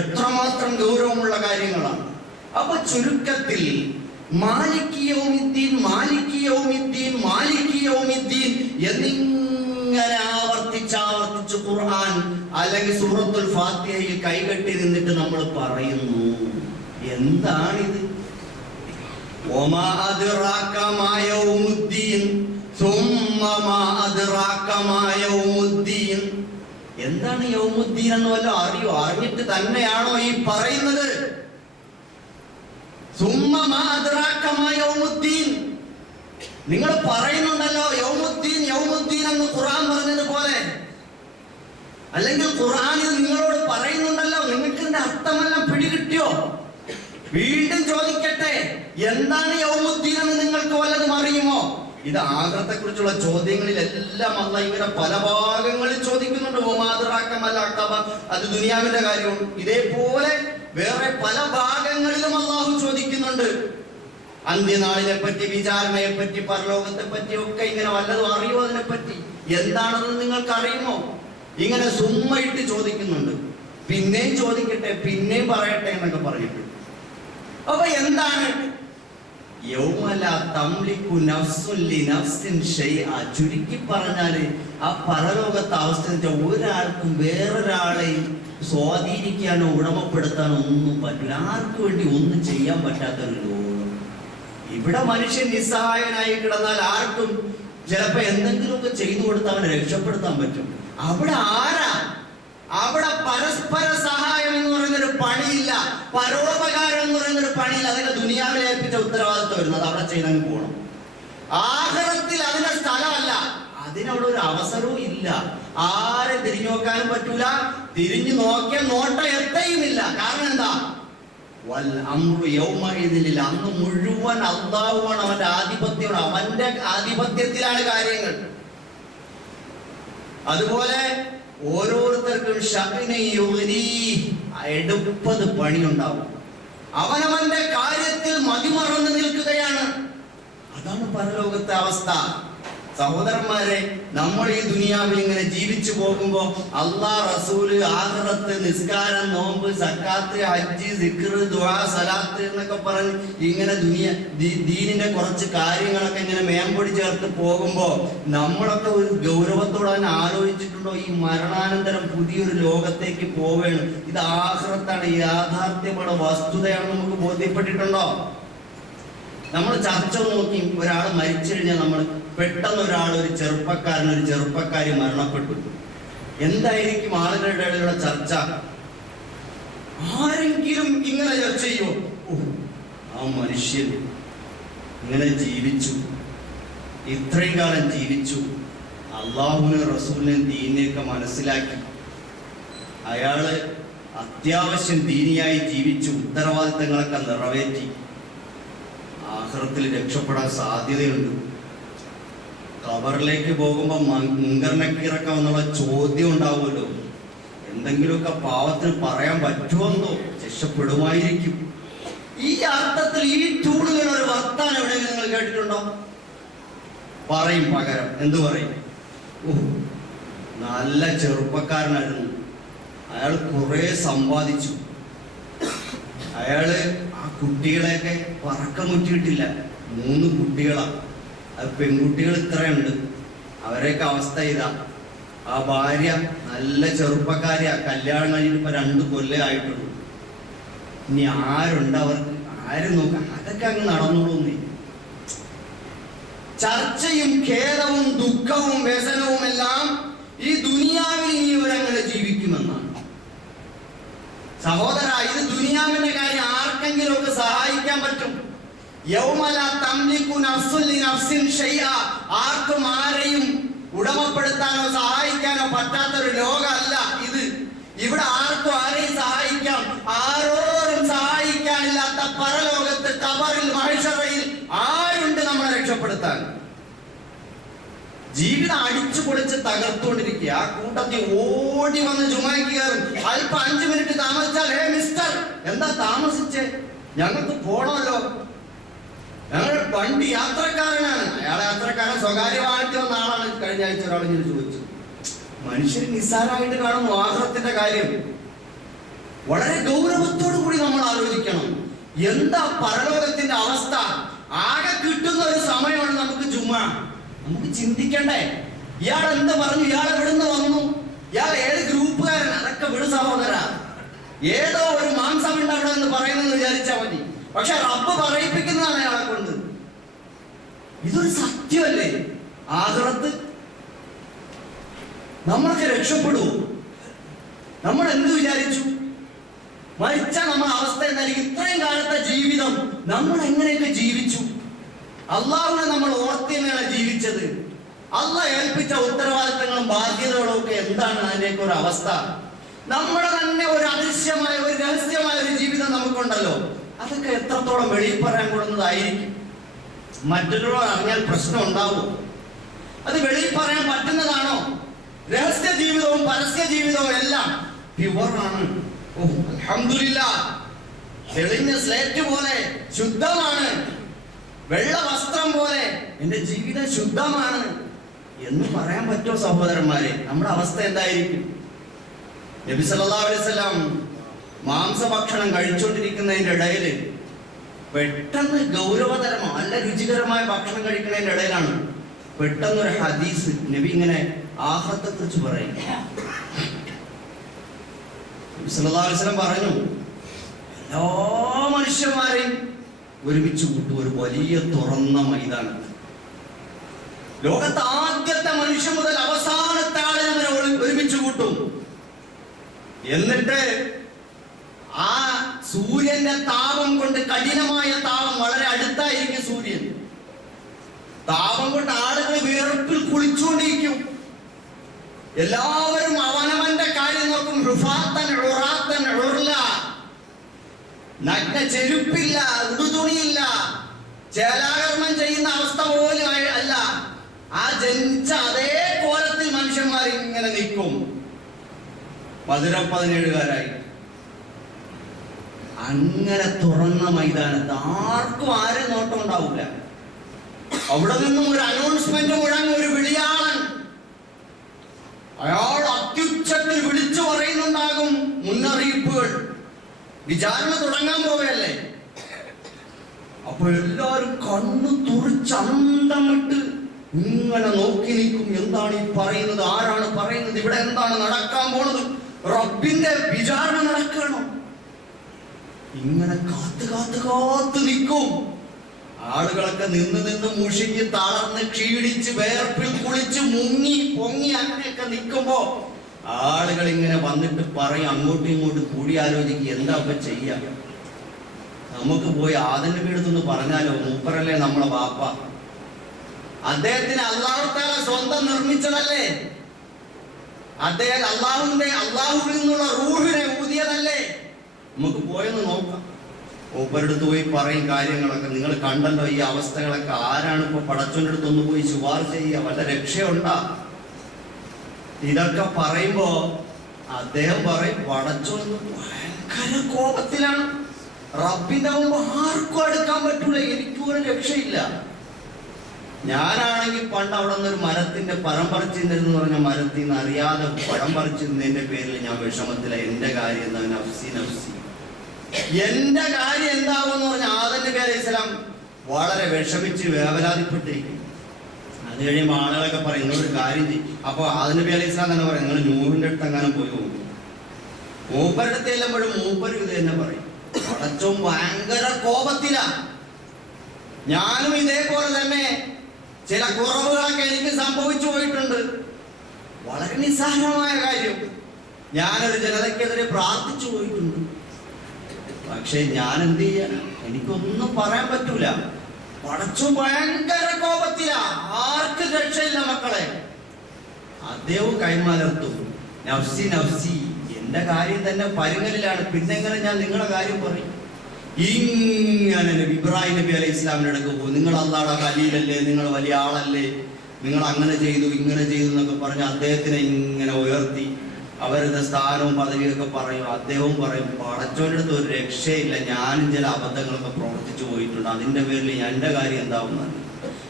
എത്രമാത്രം ഗൗരവമുള്ള കാര്യങ്ങളാണ്. അപ്പൊ ചുരുക്കത്തിൽ മാലിക് യൗമിദ്ദീൻ, മാലിക് യൗമിദ്ദീൻ, മാലിക് യൗമിദ്ദീൻ എന്നിങ്ങനെ ആവർത്തിച്ച് ഖുർആൻ അല്ലെങ്കിൽ സൂറത്തുൽ ഫാത്തിഹയിൽ കൈകെട്ടി നിന്നിട്ട് നമ്മൾ പറയുന്നു. എന്താണിത്? വമാ അദ്റാക മാ യൗമുദ്ദീൻ സുമ്മ മാ അദ്റാക മാ യൗമുദ്ദീൻ. എന്താണ് യൗമുദ്ദീൻ എന്ന് വല്ലതും അറിയോ? അറിഞ്ഞിട്ട് തന്നെയാണോ ഈ പറയുന്നത്? സുമ്മ മാ അദ്റാക മാ യൗമുദ്ദീൻ. നിങ്ങൾ പറയുന്നുണ്ടല്ലോ യൗമുദ്ദീൻ യൗമുദ്ദീൻ എന്ന് ഖുർആൻ പറഞ്ഞതുപോലെ, അല്ലെങ്കിൽ ഖുർആനിൽ നിങ്ങളോട് പറയുന്നുണ്ടല്ലോ. നിങ്ങൾക്ക് ഇതിന്റെ അർത്ഥമെല്ലാം പിടികിട്ടിയോ? വീണ്ടും ചോദിക്കട്ടെ, എന്താണ് യൗമുദ്ദീൻ എന്ന് നിങ്ങൾക്ക് വല്ലതും അറിയുമോ? ഇത് ആഖിറത്തെ കുറിച്ചുള്ള ചോദ്യങ്ങളിലെല്ലാം അല്ലാഹ് ഇങ്ങനെ പല ഭാഗങ്ങളിൽ ചോദിക്കുന്നുണ്ട്. അത് ദുനിയാവിന്റെ കാര്യവും ഇതേപോലെ വേറെ പല ഭാഗങ്ങളിലും അല്ലാഹു ചോദിക്കുന്നുണ്ട്. അന്ത്യനാളിനെ പറ്റി, വിചാരണയെ പറ്റി, പരലോകത്തെ പറ്റി ഒക്കെ ഇങ്ങനെ വല്ലതും അറിയോ? അതിനെ പറ്റി എന്താണെന്ന് നിങ്ങൾക്ക് അറിയുമോ? ഇങ്ങനെ സുമ്മയിട്ട് ചോദിക്കുന്നുണ്ട്. പിന്നെയും ചോദിക്കട്ടെ, പിന്നെയും പറയട്ടെ എന്നൊക്കെ പറഞ്ഞിട്ട്. അപ്പൊ എന്താണ് ചുരുക്കി പറഞ്ഞാല് ആ പരലോകത്തെ അവസ്ഥ ഒരാൾക്കും വേറൊരാളെയും സ്വാധീനിക്കാനോ ഉടമപ്പെടുത്താനോ ഒന്നും പറ്റില്ല. ആർക്കു വേണ്ടി ഒന്നും ചെയ്യാൻ പറ്റാത്തൊരു ലോകം. ഇവിടെ മനുഷ്യൻ നിസ്സഹായനായി കിടന്നാൽ ആർക്കും ചിലപ്പോ എന്തെങ്കിലുമൊക്കെ ചെയ്തു കൊടുത്താൽ അവനെ രക്ഷപ്പെടുത്താൻ പറ്റും. അവിടെ ആരാ? അവിടെ പരസ്പര സഹായം എന്ന് പറയുന്നൊരു പണിയില്ല, പരോപകാരം എന്ന് പറയുന്നൊരു പണിയില്ല. അതൊക്കെ ദുനിയാവിൽ ഏൽപ്പിച്ച ഉത്തരവാദിത്വം വരുന്നത് അവിടെ ചെയ്യാൻ പോകണം. ആഖിറത്തിൽ അതിന്റെ സ്ഥലമല്ല, അതിനവിടെ ഒരു അവസരവും ഇല്ല. ആരെ തിരിഞ്ഞു നോക്കാനും പറ്റൂല, തിരിഞ്ഞു നോക്കിയാൽ നോട്ടം എത്തയുമില്ല. കാരണം എന്താ? അന്ന് മുഴുവൻ അല്ലാഹുവാണ്, അവന്റെ ആധിപത്യമാണ്, അവന്റെ ആധിപത്യത്തിലാണ് കാര്യങ്ങൾ. അതുപോലെ ഓരോരുത്തർക്കും എടുപ്പത് പണിയുണ്ടാവും. അവനവന്റെ കാര്യത്തിൽ മതിമറന്ന് നിൽക്കുകയാണ്. അതാണ് പരലോകത്തെ അവസ്ഥ. സഹോദരന്മാരെ, നമ്മൾ ഈ ദുനിയാവിൽ ഇങ്ങനെ ജീവിച്ചു പോകുമ്പോ അല്ലാഹ്, റസൂല്, ആഖിറത്ത്, നിസ്കാരം, നോമ്പ്, സക്കാത്ത്, ഹജ്ജ്, സിക്ർ, ദുആ, സലാത്ത് എന്നൊക്കെ പറഞ്ഞ് ഇങ്ങനെ ദീനിന്റെ കുറച്ച് കാര്യങ്ങളൊക്കെ ഇങ്ങനെ മേമ്പൊടി ചേർത്ത് പോകുമ്പോ നമ്മളൊക്കെ ഒരു ഗൗരവത്തോടെ തന്നെ ആലോചിച്ചിട്ടുണ്ടോ? ഈ മരണാനന്തരം പുതിയൊരു ലോകത്തേക്ക് പോവുകയാണ്, ഇത് ആഖിറത്താണ്, യാഥാർത്ഥ്യമുള്ള വസ്തുതയാണ് നമുക്ക് ബോധ്യപ്പെട്ടിട്ടുണ്ടോ? നമ്മൾ ചർച്ച നോക്കി, ഒരാൾ മരിച്ചു കഴിഞ്ഞാൽ നമ്മൾ പെട്ടെന്ന് ഒരു ചെറുപ്പക്കാരി മരണപ്പെട്ടു. എന്തായിരിക്കും ആളുകളുടെ ഇടയിലുള്ള ചർച്ച? ആരെങ്കിലും ഇങ്ങനെ ചർച്ച ചെയ്യോ? ആ മനുഷ്യൻ ഇങ്ങനെ ജീവിച്ചു, ഇത്രയും കാലം ജീവിച്ചു, അള്ളാഹുവിനെ, റസൂലിനെ, ദീനിനെയൊക്കെ മനസ്സിലാക്കി, അയാള് അത്യാവശ്യം ദീനിയായി ജീവിച്ചു, ഉത്തരവാദിത്തങ്ങളൊക്കെ നിറവേറ്റി, ആഖിറത്തിൽ രക്ഷപ്പെടാൻ സാധ്യതയുണ്ട്. ഖബറിലേക്ക് പോകുമ്പോൾ മുങ്കർ നക്കീറൊക്കെ വന്നുള്ള ചോദ്യം ഉണ്ടാവുമല്ലോ. എന്തെങ്കിലുമൊക്കെ പാവത്തിന് പറയാൻ പറ്റുമെന്നോ, രക്ഷപ്പെടുമായിരിക്കും. ഈ അർത്ഥത്തിൽ ഈ ചൂടുകൾ ഒരു വർത്താനം എവിടെയെങ്കിലും നിങ്ങൾ കേട്ടിട്ടുണ്ടോ? പറയും പകരം എന്തു പറയും? നല്ല ചെറുപ്പക്കാരനായിരുന്നു, അയാൾ കുറെ സമ്പാദിച്ചു, അയാള് ആ കുട്ടികളെയൊക്കെ പറക്കമുറ്റിയിട്ടില്ല. 3 കുട്ടികളാണ്, അത് പെൺകുട്ടികൾ ഇത്രയുണ്ട്. അവരെയൊക്കെ അവസ്ഥ ഇതാ. ആ ഭാര്യ നല്ല ചെറുപ്പക്കാരിയാ, കല്യാണം കഴിഞ്ഞിട്ട് ഇപ്പൊ 2 കൊല്ലം ആയിട്ടുള്ളൂ. ഇനി ആരുണ്ട് അവർക്ക്? ആരും നോക്കാം? അതൊക്കെ അങ്ങ് നടന്നോളൂന്നേ. ചർച്ചയും ഖേദവും ദുഃഖവും വ്യസനവും എല്ലാം ഈ ദുനിയാവിൽ ഇവരങ്ങനെ ജീവിക്കുമെന്നാണ്. സഹോദര, ഇത് ദുനിയാവിന്റെ കാര്യം ആർക്കെങ്കിലും ഒക്കെ സഹായിക്കാൻ പറ്റും. ആർക്കും ആരെയും ഉടമപ്പെടുത്താനോ സഹായിക്കാനോ പറ്റാത്തൊരു ലോകമല്ല ഇത്. ഇവിടെ ആർക്കും ആരെയും സഹായിക്കാം, ആരോരും സഹായിക്കാനില്ലാത്ത പരലോകത്ത്, ഖബറിൽ, മഹ്ശറയിൽ ആരുണ്ട് നമ്മളെ രക്ഷപ്പെടുത്താൻ? ജീവിതം അടിച്ചു പൊളിച്ച് തകർത്തുകൊണ്ടിരിക്കുക. ആ കൂട്ടത്തിൽ ഓടി വന്ന് ജുമാക്ക് കയറും. അല്പം 5 മിനിറ്റ് താമസിച്ചാൽ, ഹേ മിസ്റ്റർ, എന്താ താമസിച്ചേ? ഞങ്ങൾക്ക് പോണമല്ലോ, ഞങ്ങൾ വണ്ടി യാത്രക്കാരനാണ്. അയാളെ യാത്രക്കാരൻ സ്വകാര്യ വാഹനത്തിൽ വന്ന ആളാണ്. കഴിഞ്ഞ ആഴ്ച ഒരാൾ ഇങ്ങനെ ചോദിച്ചു. മനുഷ്യർ നിസ്സാരമായിട്ട് കാണുന്നു ആഖിറത്തിന്റെ കാര്യം. വളരെ ഗൗരവത്തോടു കൂടി നമ്മൾ ആലോചിക്കണം. എന്താ പരലോകത്തിന്റെ അവസ്ഥ? ആകെ കിട്ടുന്ന ഒരു സമയമാണ് നമുക്ക് ജുമാ. നമുക്ക് ചിന്തിക്കണ്ടേ? ഇയാൾ എന്ത് പറഞ്ഞു? ഇയാൾ എവിടുന്ന് വന്നു? ഇയാൾ ഏത് ഗ്രൂപ്പുകാരൻ? സഹോദര. ഏതോ ഒരു മാംസമുണ്ട് അവിടെ എന്ന് പറയുന്നത് വിചാരിച്ചാൽ മതി. പക്ഷെ റബ്ബ് പറയിപ്പിക്കുന്നതാണ് അയാളെ കൊണ്ട്. ഇതൊരു സത്യമല്ലേ? ആഖിറത്ത് നമ്മളൊക്കെ രക്ഷപ്പെടുവോ? നമ്മൾ എന്ത് വിചാരിച്ചു? മരിച്ച നമ്മുടെ അവസ്ഥ എന്തായാലും ഇത്രയും കാലത്തെ ജീവിതം നമ്മൾ എങ്ങനെയൊക്കെ ജീവിച്ചു? അള്ളാഹുവിനെ നമ്മൾ ഓർത്തിയാണ് ജീവിച്ചത്. അള്ളാഹ് ഏൽപ്പിച്ച ഉത്തരവാദിത്തങ്ങളും ബാധ്യതകളും ഒക്കെ എന്താണ് അതിൻ്റെയൊക്കെ ഒരു അവസ്ഥ? നമ്മുടെ തന്നെ ഒരു അദൃശ്യമായ ഒരു രഹസ്യമായ ഒരു ജീവിതം നമുക്കുണ്ടല്ലോ. അതൊക്കെ എത്രത്തോളം വെളിയിൽ പറയാൻ കൂടുന്നതായിരിക്കും? മറ്റുള്ളവർ അറിഞ്ഞാൽ പ്രശ്നം ഉണ്ടാവും. അത് വെളിയിൽ പറയാൻ പറ്റുന്നതാണോ? രഹസ്യ ജീവിതവും പരസ്യ ജീവിതവും എല്ലാം പ്യുവറാണ്. അൽഹംദുലില്ലാഹ്, തെളിഞ്ഞ സ്ലേറ്റ് പോലെ ശുദ്ധമാണ്, വെള്ള വസ്ത്രം പോലെ എന്റെ ജീവിതം ശുദ്ധമാണ് എന്ന് പറയാൻ പറ്റുമോ സഹോദരന്മാരെ? നമ്മുടെ അവസ്ഥ എന്തായിരിക്കും? നബി സല്ലല്ലാഹു അലൈഹി വസല്ലം മാംസഭക്ഷണം കഴിച്ചുകൊണ്ടിരിക്കുന്നതിന്റെ ഇടയിൽ പെട്ടെന്ന് ഗൗരവതരമായ നല്ല രുചികരമായ ഭക്ഷണം കഴിക്കുന്നതിന്റെ ഇടയിലാണ് പെട്ടെന്നൊരു ഹദീസ് നബി ഇങ്ങനെ ആഖിറത്തെ കുറിച്ച് പറയും. നബി സല്ലല്ലാഹു അലൈഹി വസല്ലം പറഞ്ഞു, എല്ലാ മനുഷ്യന്മാരെയും ഒരുമിച്ച് കൂട്ടും ഒരു വലിയ തുറന്ന മൈതാനത്ത്. ലോകത്തെ ആദ്യത്തെ മനുഷ്യൻ മുതൽ അവസാനത്തെ ആളിനെ വരെ ഒരുമിച്ച് കൂട്ടും. എന്നിട്ട് ആ സൂര്യന്റെ താപം കൊണ്ട്, കഠിനമായ താപം, വളരെ അടുത്തായിരിക്കും സൂര്യൻ, താപം കൊണ്ട് ആളുകൾ വിയർപ്പിൽ കുളിച്ചുകൊണ്ടിരിക്കും. എല്ലാവരും അവനവന്റെ കാര്യം നോക്കും. ഹുഫാത്തൻ ഉറാത്തൻ ഉർല, നഗ്ന, ചെരുപ്പില്ല, ഉടുതുണിയില്ല, ചേലാകർമ്മം ചെയ്യുന്ന അവസ്ഥ പോലും അല്ല. ആ ജനിച്ച അതേ കോലത്തിൽ മനുഷ്യന്മാർ ഇങ്ങനെ നിൽക്കും. 17 അങ്ങനെ തുറന്ന മൈതാനത്ത് ആർക്കും ആരും നോട്ടം ഉണ്ടാവില്ല. അവിടെ നിന്നും ഒരു അനൗൺസ്മെന്റ് മുഴങ്ങും. ഒരു വിളിയാളൻ, അയാൾ അത്യുച്ചത്തിൽ വിളിച്ചു പറയുന്നുണ്ടാകും മുന്നറിയിപ്പുകൾ. വിചാരണ തുടങ്ങാൻ പോവുകയല്ലേ. അപ്പൊ എല്ലാവരും കണ്ണു തുറിച്ച് അന്തം വിട്ട് ഇങ്ങനെ നോക്കി നിൽക്കും. എന്താണ് ഈ പറയുന്നത്? ആരാണ് പറയുന്നത്? ഇവിടെ എന്താണ് നടക്കാൻ പോണത്? റബ്ബിന്റെ വിചാരണ നടക്കണം. ഇങ്ങനെ കാത്ത് കാത്ത് കാത്ത് നിൽക്കും. ആളുകളൊക്കെ നിന്ന് മുഷിഞ്ഞ് തളർന്ന് ക്ഷീണിച്ച് വേർപ്പിൽ കുളിച്ച് മുങ്ങി പൊങ്ങി അങ്ങനെയൊക്കെ നിൽക്കുമ്പോ ആളുകൾ ഇങ്ങനെ വന്നിട്ട് പറയും, അങ്ങോട്ടും ഇങ്ങോട്ടും കൂടി ആലോചിക്കുക, എന്താ ഇപ്പൊ ചെയ്യാ? നമുക്ക് പോയി ആദിന്റെ വീടത്തൊന്ന് പറഞ്ഞാലോ? മൂപ്പറല്ലേ നമ്മളെ വാപ്പ, അദ്ദേഹത്തിന് അല്ലാഹു തആല സ്വന്തം നിർമ്മിച്ചതല്ലേ, അദ്ദേഹം അള്ളാഹുവിൽ നിന്നുള്ള റൂഹിനെ ഊതിയതല്ലേ, നമുക്ക് പോയെന്ന് നോക്കാം. മൂപ്പരടുത്ത് പോയി പറയും കാര്യങ്ങളൊക്കെ. നിങ്ങൾ കണ്ടല്ലോ ഈ അവസ്ഥകളൊക്കെ. ആരാണ് ഇപ്പൊ പടച്ചോന്റെ അടുത്തൊന്ന് പോയി ശുപാർശ ചെയ്യുക? വല്ല രക്ഷയുണ്ടാ? ഇതൊക്കെ പറയുമ്പോ അദ്ദേഹം പറയും, പടച്ചോൻ ഭയങ്കര കോപത്തിലാണ്, റബ്ബിന്റെ മുമ്പ് ആർക്കും അടുക്കാൻ പറ്റൂല, എനിക്കും ഒരു രക്ഷയില്ല. ഞാനാണെങ്കിൽ പണ്ട് അവിടെ നിന്നൊരു മരത്തിന്റെ പഴം പറിച്ചിരുന്നെന്ന് പറഞ്ഞ മരത്തിൽ നിന്ന് അറിയാതെ പഴം പറിച്ചിരുന്നതിന്റെ പേരിൽ ഞാൻ വിഷമത്തില. എന്റെ കാര്യം എന്താ? നഫ്സി നഫ്സി, എന്റെ കാര്യം എന്താവെന്ന് പറഞ്ഞ ആദം നബി അലൈഹി സ്വലാം വളരെ വിഷമിച്ച് വേവലാതിപ്പെട്ടിരിക്കും. അത് കഴിയുമ്പോൾ ആളുകളൊക്കെ പറയും, നിങ്ങളൊരു കാര്യം ചെയ്യും. അപ്പൊ ആദം നബി അലൈഹി സ്വലാം തന്നെ പറയും, നിങ്ങൾ നൂഹിന്റെ അടുത്ത് എങ്ങാനും പോയി പോകും. മൂപ്പരുടെ അടുത്ത് ചെല്ലുമ്പോഴും മൂപ്പരും ഇത് തന്നെ പറയും, പടച്ചോൻ ഭയങ്കര കോപത്തില. ഞാനും ഇതേപോലെ തന്നെ ചില കുറവുകളൊക്കെ എനിക്ക് സംഭവിച്ചു പോയിട്ടുണ്ട്. വളരെ നിസ്സാരമായ കാര്യം. ഞാനൊരു ജനതയ്ക്കെതിരെ പ്രാർത്ഥിച്ചു പോയിട്ടുണ്ട്. പക്ഷെ ഞാൻ എന്ത് ചെയ്യാൻ? എനിക്കൊന്നും പറയാൻ പറ്റൂല. പടച്ചു ഭയങ്കര കോപത്തില, ആർക്കും രക്ഷയില്ല മക്കളെ. അദ്ദേഹം കൈമലർത്തും, നഫ്സി നഫ്സി, എന്റെ കാര്യം തന്നെ പരുങ്ങലിലാണ്, പിന്നെങ്ങനെ ഞാൻ നിങ്ങളുടെ കാര്യം പറയും? ഇങ്ങനെ ഇബ്രാഹിം നബി അലൈഹി ഇസ്ലാമിന്റെ അടുക്ക് പോകും. നിങ്ങൾ അല്ലാഹുവിന്റെ ഖലീലല്ലേ, നിങ്ങൾ വലിയ ആളല്ലേ, നിങ്ങൾ അങ്ങനെ ചെയ്തു ഇങ്ങനെ ചെയ്തു എന്നൊക്കെ പറഞ്ഞ് അദ്ദേഹത്തിനെ ഇങ്ങനെ ഉയർത്തി അവരുടെ സ്ഥാനവും പദവിയൊക്കെ പറയും. അദ്ദേഹവും പറയും, പടച്ചോന്റെ അടുത്ത് ഒരു രക്ഷയില്ല, ഞാനും ചില അബദ്ധങ്ങളൊക്കെ പ്രവർത്തിച്ചു പോയിട്ടുണ്ട്, അതിന്റെ പേരിൽ എന്റെ കാര്യം എന്താവുന്നത്.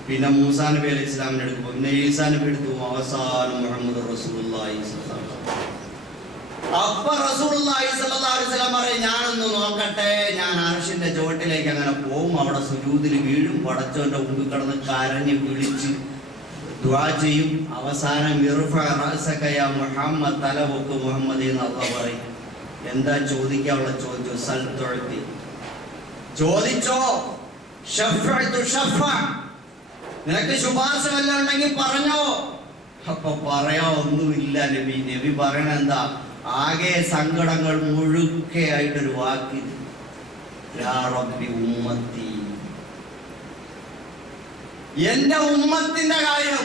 പിന്നെ മൂസാ നബി അലൈഹി ഇസ്ലാമിന്റെ അടുത്ത് പോകും, പിന്നെ ഈസാ നബി എടുത്തു പോകും, അവസാനം മുഹമ്മദ് റസൂലുള്ളാഹി സ്വല്ലല്ലാഹു അലൈഹി വസല്ലം. അപ്പൊ റസൂലുള്ളാഹി സ്വല്ലല്ലാഹു അലൈഹി വസല്ലം പറയും, ഞാനൊന്ന് നോക്കട്ടെ. ഞാൻ അർശിന്റെ ചുവട്ടിലേക്ക് അങ്ങനെ പോകും, അവിടെ സുജൂദിൽ വീഴും, പടച്ചോന്റെ മുമ്പിൽ കിടന്ന് കരഞ്ഞ് വിളിച്ച് ദുആ ചെയ്യും. അവസാനം മുഹമ്മദ്, തലവൊക്ക് മുഹമ്മദ് എന്ന് അള്ളാഹ് പറയും. എന്താ ചോദിക്കാനുള്ള ചോദിച്ചു? ചോദിച്ചോ, നിനക്ക് ശുപാർശ വല്ല ഉണ്ടെങ്കിൽ പറഞ്ഞോ. അപ്പൊ പറയാ ഒന്നുമില്ല നബി. നബി പറയണ എന്താ? ആകെ സങ്കടങ്ങൾ മുഴുക്കെയായിട്ടൊരു വാക്ക്, യാ റബ്ബി ഉമ്മത്തി, എന്റെ ഉമ്മത്തിന്റെ കാര്യം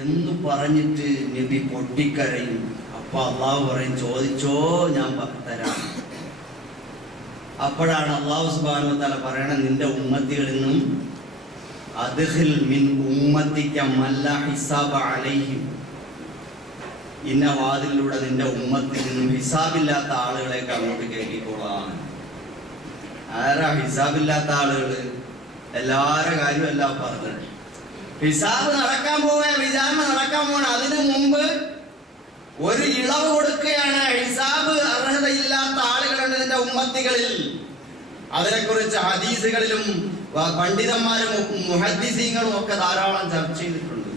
എന്ന് പറഞ്ഞിട്ട് നബി പൊട്ടിക്കരയും. അപ്പൊ അള്ളാഹു പറയും, ചോദിച്ചോ, ഞാൻ തരാം. അപ്പോഴാണ് അള്ളാഹു സുബ്ഹാനഹു വ തആല പറയണ, നിന്റെ ഉമ്മത്തികളിൽ നിന്നും അദ്ഖിൽ മിൻ ഉമ്മത്തിക മല്ല ഹിസാബ അലൈഹിം, ഇന്ന വാതിലൂടെ നിന്റെ ഉമ്മത്തിൽ നിന്നും ഹിസാബില്ലാത്ത ആളുകളെയൊക്കെ അങ്ങോട്ട് കയറ്റിക്കോളാം. ആരാ ഹിസാബില്ലാത്ത ആളുകൾ? എല്ലാവരുടെ കാര്യമല്ല പറഞ്ഞത്. ഹിസാബ് നടക്കാൻ പോവുക, വിചാരണ നടക്കാൻ പോകണം. അതിനു മുമ്പ് ഒരു ഇളവ് കൊടുക്കുകയാണ്. ഹിസാബ് അർഹതയില്ലാത്ത ആളുകളുണ്ട് നിന്റെ ഉമ്മത്തികളിൽ. അതിനെക്കുറിച്ച് ഹദീസുകളിലും പണ്ഡിതന്മാരും മുഹദ്ദിസീങ്ങളും ഒക്കെ ധാരാളം ചർച്ച ചെയ്തിട്ടുണ്ട്.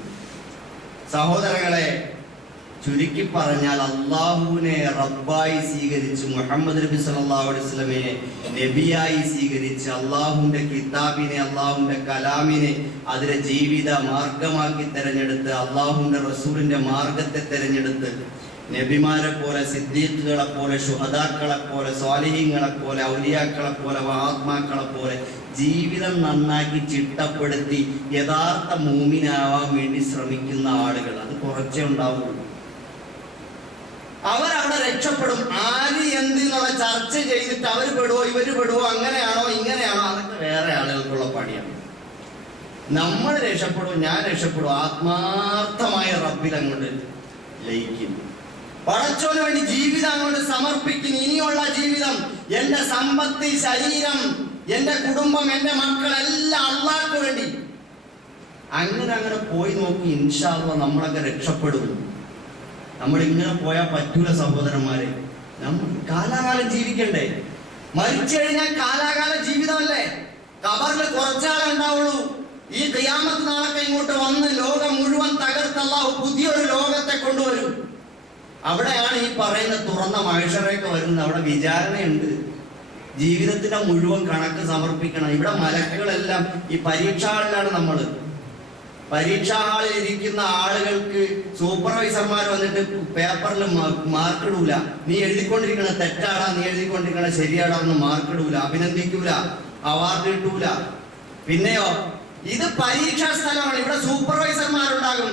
സഹോദരങ്ങളെ, ചുരുക്കി പറഞ്ഞാൽ അള്ളാഹുവിനെ റബ്ബായി സ്വീകരിച്ച്, മുഹമ്മദ് നബി സല്ലല്ലാഹു അലൈഹി വസല്ലമയെ നബിയായി സ്വീകരിച്ച്, അള്ളാഹുവിന്റെ കിതാബിനെ, അള്ളാഹുവിന്റെ കലാമിനെ അതിലെ ജീവിത മാർഗമാക്കി തെരഞ്ഞെടുത്ത്, അള്ളാഹുവിന്റെ റസൂലിന്റെ മാർഗത്തെ തെരഞ്ഞെടുത്ത്, നബിമാരെ പോലെ, സിദ്ദീഖുകളെ പോലെ, ശുഹദാക്കളെ പോലെ, സ്വാലിഹീങ്ങളെ പോലെ, ഔലിയാക്കളെ പോലെ, മഹാത്മാക്കളെ പോലെ ജീവിതം നന്നാക്കി ചിട്ടപ്പെടുത്തി യഥാർത്ഥ മൂമിനാവാൻ വേണ്ടി ശ്രമിക്കുന്ന ആളുകൾ, അത് കുറച്ചേ ഉണ്ടാവുള്ളൂ. അവരവിടെ രക്ഷപ്പെടും. ആര് എന്തിനുള്ള ചർച്ച ചെയ്തിട്ട് അവർ പെടുവോ ഇവര് പെടുവോ, അങ്ങനെയാണോ ഇങ്ങനെയാണോ, അതൊക്കെ വേറെ ആളുകൾക്കുള്ള പണിയാണ്. നമ്മൾ രക്ഷപ്പെടും, ഞാൻ രക്ഷപ്പെടും, ആത്മാർത്ഥമായ റബ്ബിൽ അങ്ങോട്ട് ലയിക്കും. പടച്ചോന് വേണ്ടി ജീവിതം അങ്ങോട്ട് സമർപ്പിക്കും. ഇനിയുള്ള ജീവിതം, എന്റെ സമ്പത്ത്, ശരീരം, എന്റെ കുടുംബം, എന്റെ മക്കളെല്ലാം അള്ളാഹ്ക്ക് വേണ്ടി. അങ്ങനെ പോയി നോക്കി, ഇൻഷാ അല്ലാഹ് നമ്മളൊക്കെ രക്ഷപ്പെടും. നമ്മൾ ഇങ്ങനെ പോയാൽ പറ്റൂല സഹോദരന്മാരെ. നമ്മൾ കാലാകാലം ജീവിക്കണ്ടേ? മരിച്ചു കഴിഞ്ഞാൽ കാലാകാല ജീവിതമല്ലേ? ഖബറിൽ കുറച്ചാളെ ഉണ്ടാവുള്ളൂ. ഈ ഖിയാമത്ത് നാളൊക്കെ ഇങ്ങോട്ട് വന്ന് ലോകം മുഴുവൻ തകർത്ത് അല്ലാഹു പുതിയൊരു ലോകത്തെ കൊണ്ടുവരും. അവിടെയാണ് ഈ പറയുന്ന തുറന്ന മഹ്ശറയൊക്കെ വരുന്നത്. അവിടെ വിചാരണയുണ്ട്. ജീവിതത്തിന്റെ മുഴുവൻ കണക്ക് സമർപ്പിക്കണം. ഇവിടെ മലക്കുകളെല്ലാം ഈ പരീക്ഷാ ഹാളിലാണ്. നമ്മൾ പരീക്ഷാ ഹാളിൽ ഇരിക്കുന്ന ആളുകൾക്ക് സൂപ്പർവൈസർമാർ വന്നിട്ട് പേപ്പറിൽ മാർക്ക് ഇടൂല. നീ എഴുതിക്കൊണ്ടിരിക്കണ തെറ്റാടാ, നീ എഴുതിക്കൊണ്ടിരിക്കണ ശരിയാടാ എന്ന് മാർക്ക് ഇടൂല, അഭിനന്ദിക്കൂല, അവാർഡ് കിട്ടൂല. പിന്നെയോ, ഇത് പരീക്ഷാ സ്ഥലമാണ്. ഇവിടെ സൂപ്പർവൈസർമാരുണ്ടാകും.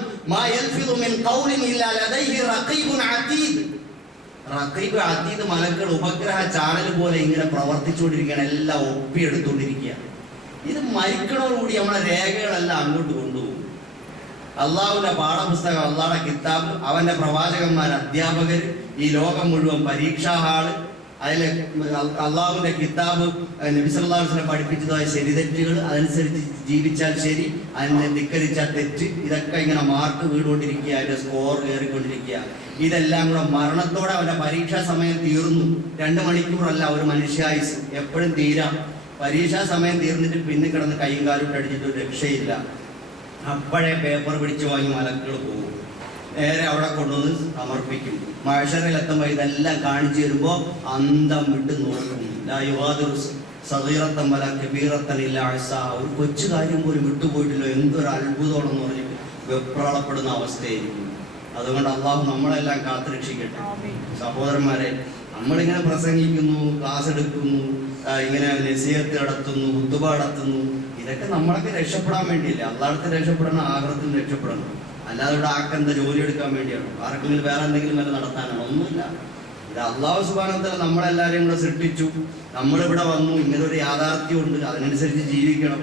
മലക്കൾ ഉപഗ്രഹ ചാനൽ പോലെ ഇങ്ങനെ പ്രവർത്തിച്ചുകൊണ്ടിരിക്കുകയാണ്. എല്ലാം ഒപ്പിയെടുത്തുകൊണ്ടിരിക്കുക. ഇത് മരിക്കണോടുകൂടി നമ്മളെ രേഖകളെല്ലാം അങ്ങോട്ട് കൊണ്ടുപോകും. അള്ളാഹുവിന്റെ പാഠപുസ്തകം, അള്ളാഹുടെ കിതാബ്, അവന്റെ പ്രവാചകന്മാർ, അധ്യാപകർ, ഈ ലോകം മുഴുവൻ പരീക്ഷാ ഹാള്, അതിലെ അള്ളാഹുവിന്റെ കിതാബ്, നബി സല്ലല്ലാഹു അലൈഹി വസല്ലം പഠിപ്പിച്ചതായ ശരിതെറ്റുകൾ, അതനുസരിച്ച് ജീവിച്ചാൽ ശരി, അതിനെ ധിക്കരിച്ചാൽ തെറ്റ്, ഇതൊക്കെ ഇങ്ങനെ മാർക്ക് വീടുകൊണ്ടിരിക്കുക, അതിന്റെ സ്കോർ കയറിക്കൊണ്ടിരിക്കുക. ഇതെല്ലാം കൂടെ മരണത്തോടെ അവന്റെ പരീക്ഷാ സമയം തീർന്നു. 2 മണിക്കൂറല്ല ഒരു മനുഷ്യായുസ്, എപ്പോഴും തീരാം. പരീക്ഷാ സമയം തീർന്നിട്ട് പിന്നെ കിടന്ന് കൈയും കാലും അടിച്ചിട്ട് രക്ഷയില്ല. അപ്പോഴേ പേപ്പർ പിടിച്ചു വാങ്ങി മലക്കുകൾ പോകും. നേരെ അവിടെ കൊണ്ടുവന്ന് സമർപ്പിക്കും. മഹ്ശറിലെത്തുമ്പോൾ ഇതെല്ലാം കാണിച്ചു തരുമ്പോൾ അന്തം വിട്ട് നോക്കും. ഒരു കൊച്ചു കാര്യം പോലും വിട്ടുപോയിട്ടില്ല, എന്തൊരു അത്ഭുതമാണെന്ന് പറഞ്ഞ് വെപ്രാളപ്പെടുന്ന അവസ്ഥയായിരിക്കും. അതുകൊണ്ട് അള്ളാഹു നമ്മളെല്ലാം കാത്തുരക്ഷിക്കട്ടെ. സഹോദരന്മാരെ, നമ്മളിങ്ങനെ പ്രസംഗിക്കുന്നു, ക്ലാസ് എടുക്കുന്നു, ഇങ്ങനെ നസീഹത്ത് നടത്തുന്നു, ഖുതുബ നടത്തുന്നു, ഇതൊക്കെ നമ്മളൊക്കെ രക്ഷപ്പെടാൻ വേണ്ടിയില്ല. അള്ളാഹുത്തെ രക്ഷപ്പെടണം, ആഖിറത്തിൽ രക്ഷപ്പെടണം. അല്ലാതെ ഇവിടെ ആക്കെന്താ ജോലി എടുക്കാൻ വേണ്ടിയാണ്, ആർക്കെങ്കിലും വേറെ എന്തെങ്കിലും വല്ല നടത്താനാണ്? ഒന്നുമില്ല. ഇത് അള്ളാഹു സുബ്ഹാനഹു വ തആല നമ്മളെല്ലാവരെയും കൂടെ സൃഷ്ടിച്ചു. നമ്മളിവിടെ വന്നു, ഇങ്ങനൊരു യാഥാർത്ഥ്യമുണ്ട്, അതിനനുസരിച്ച് ജീവിക്കണം.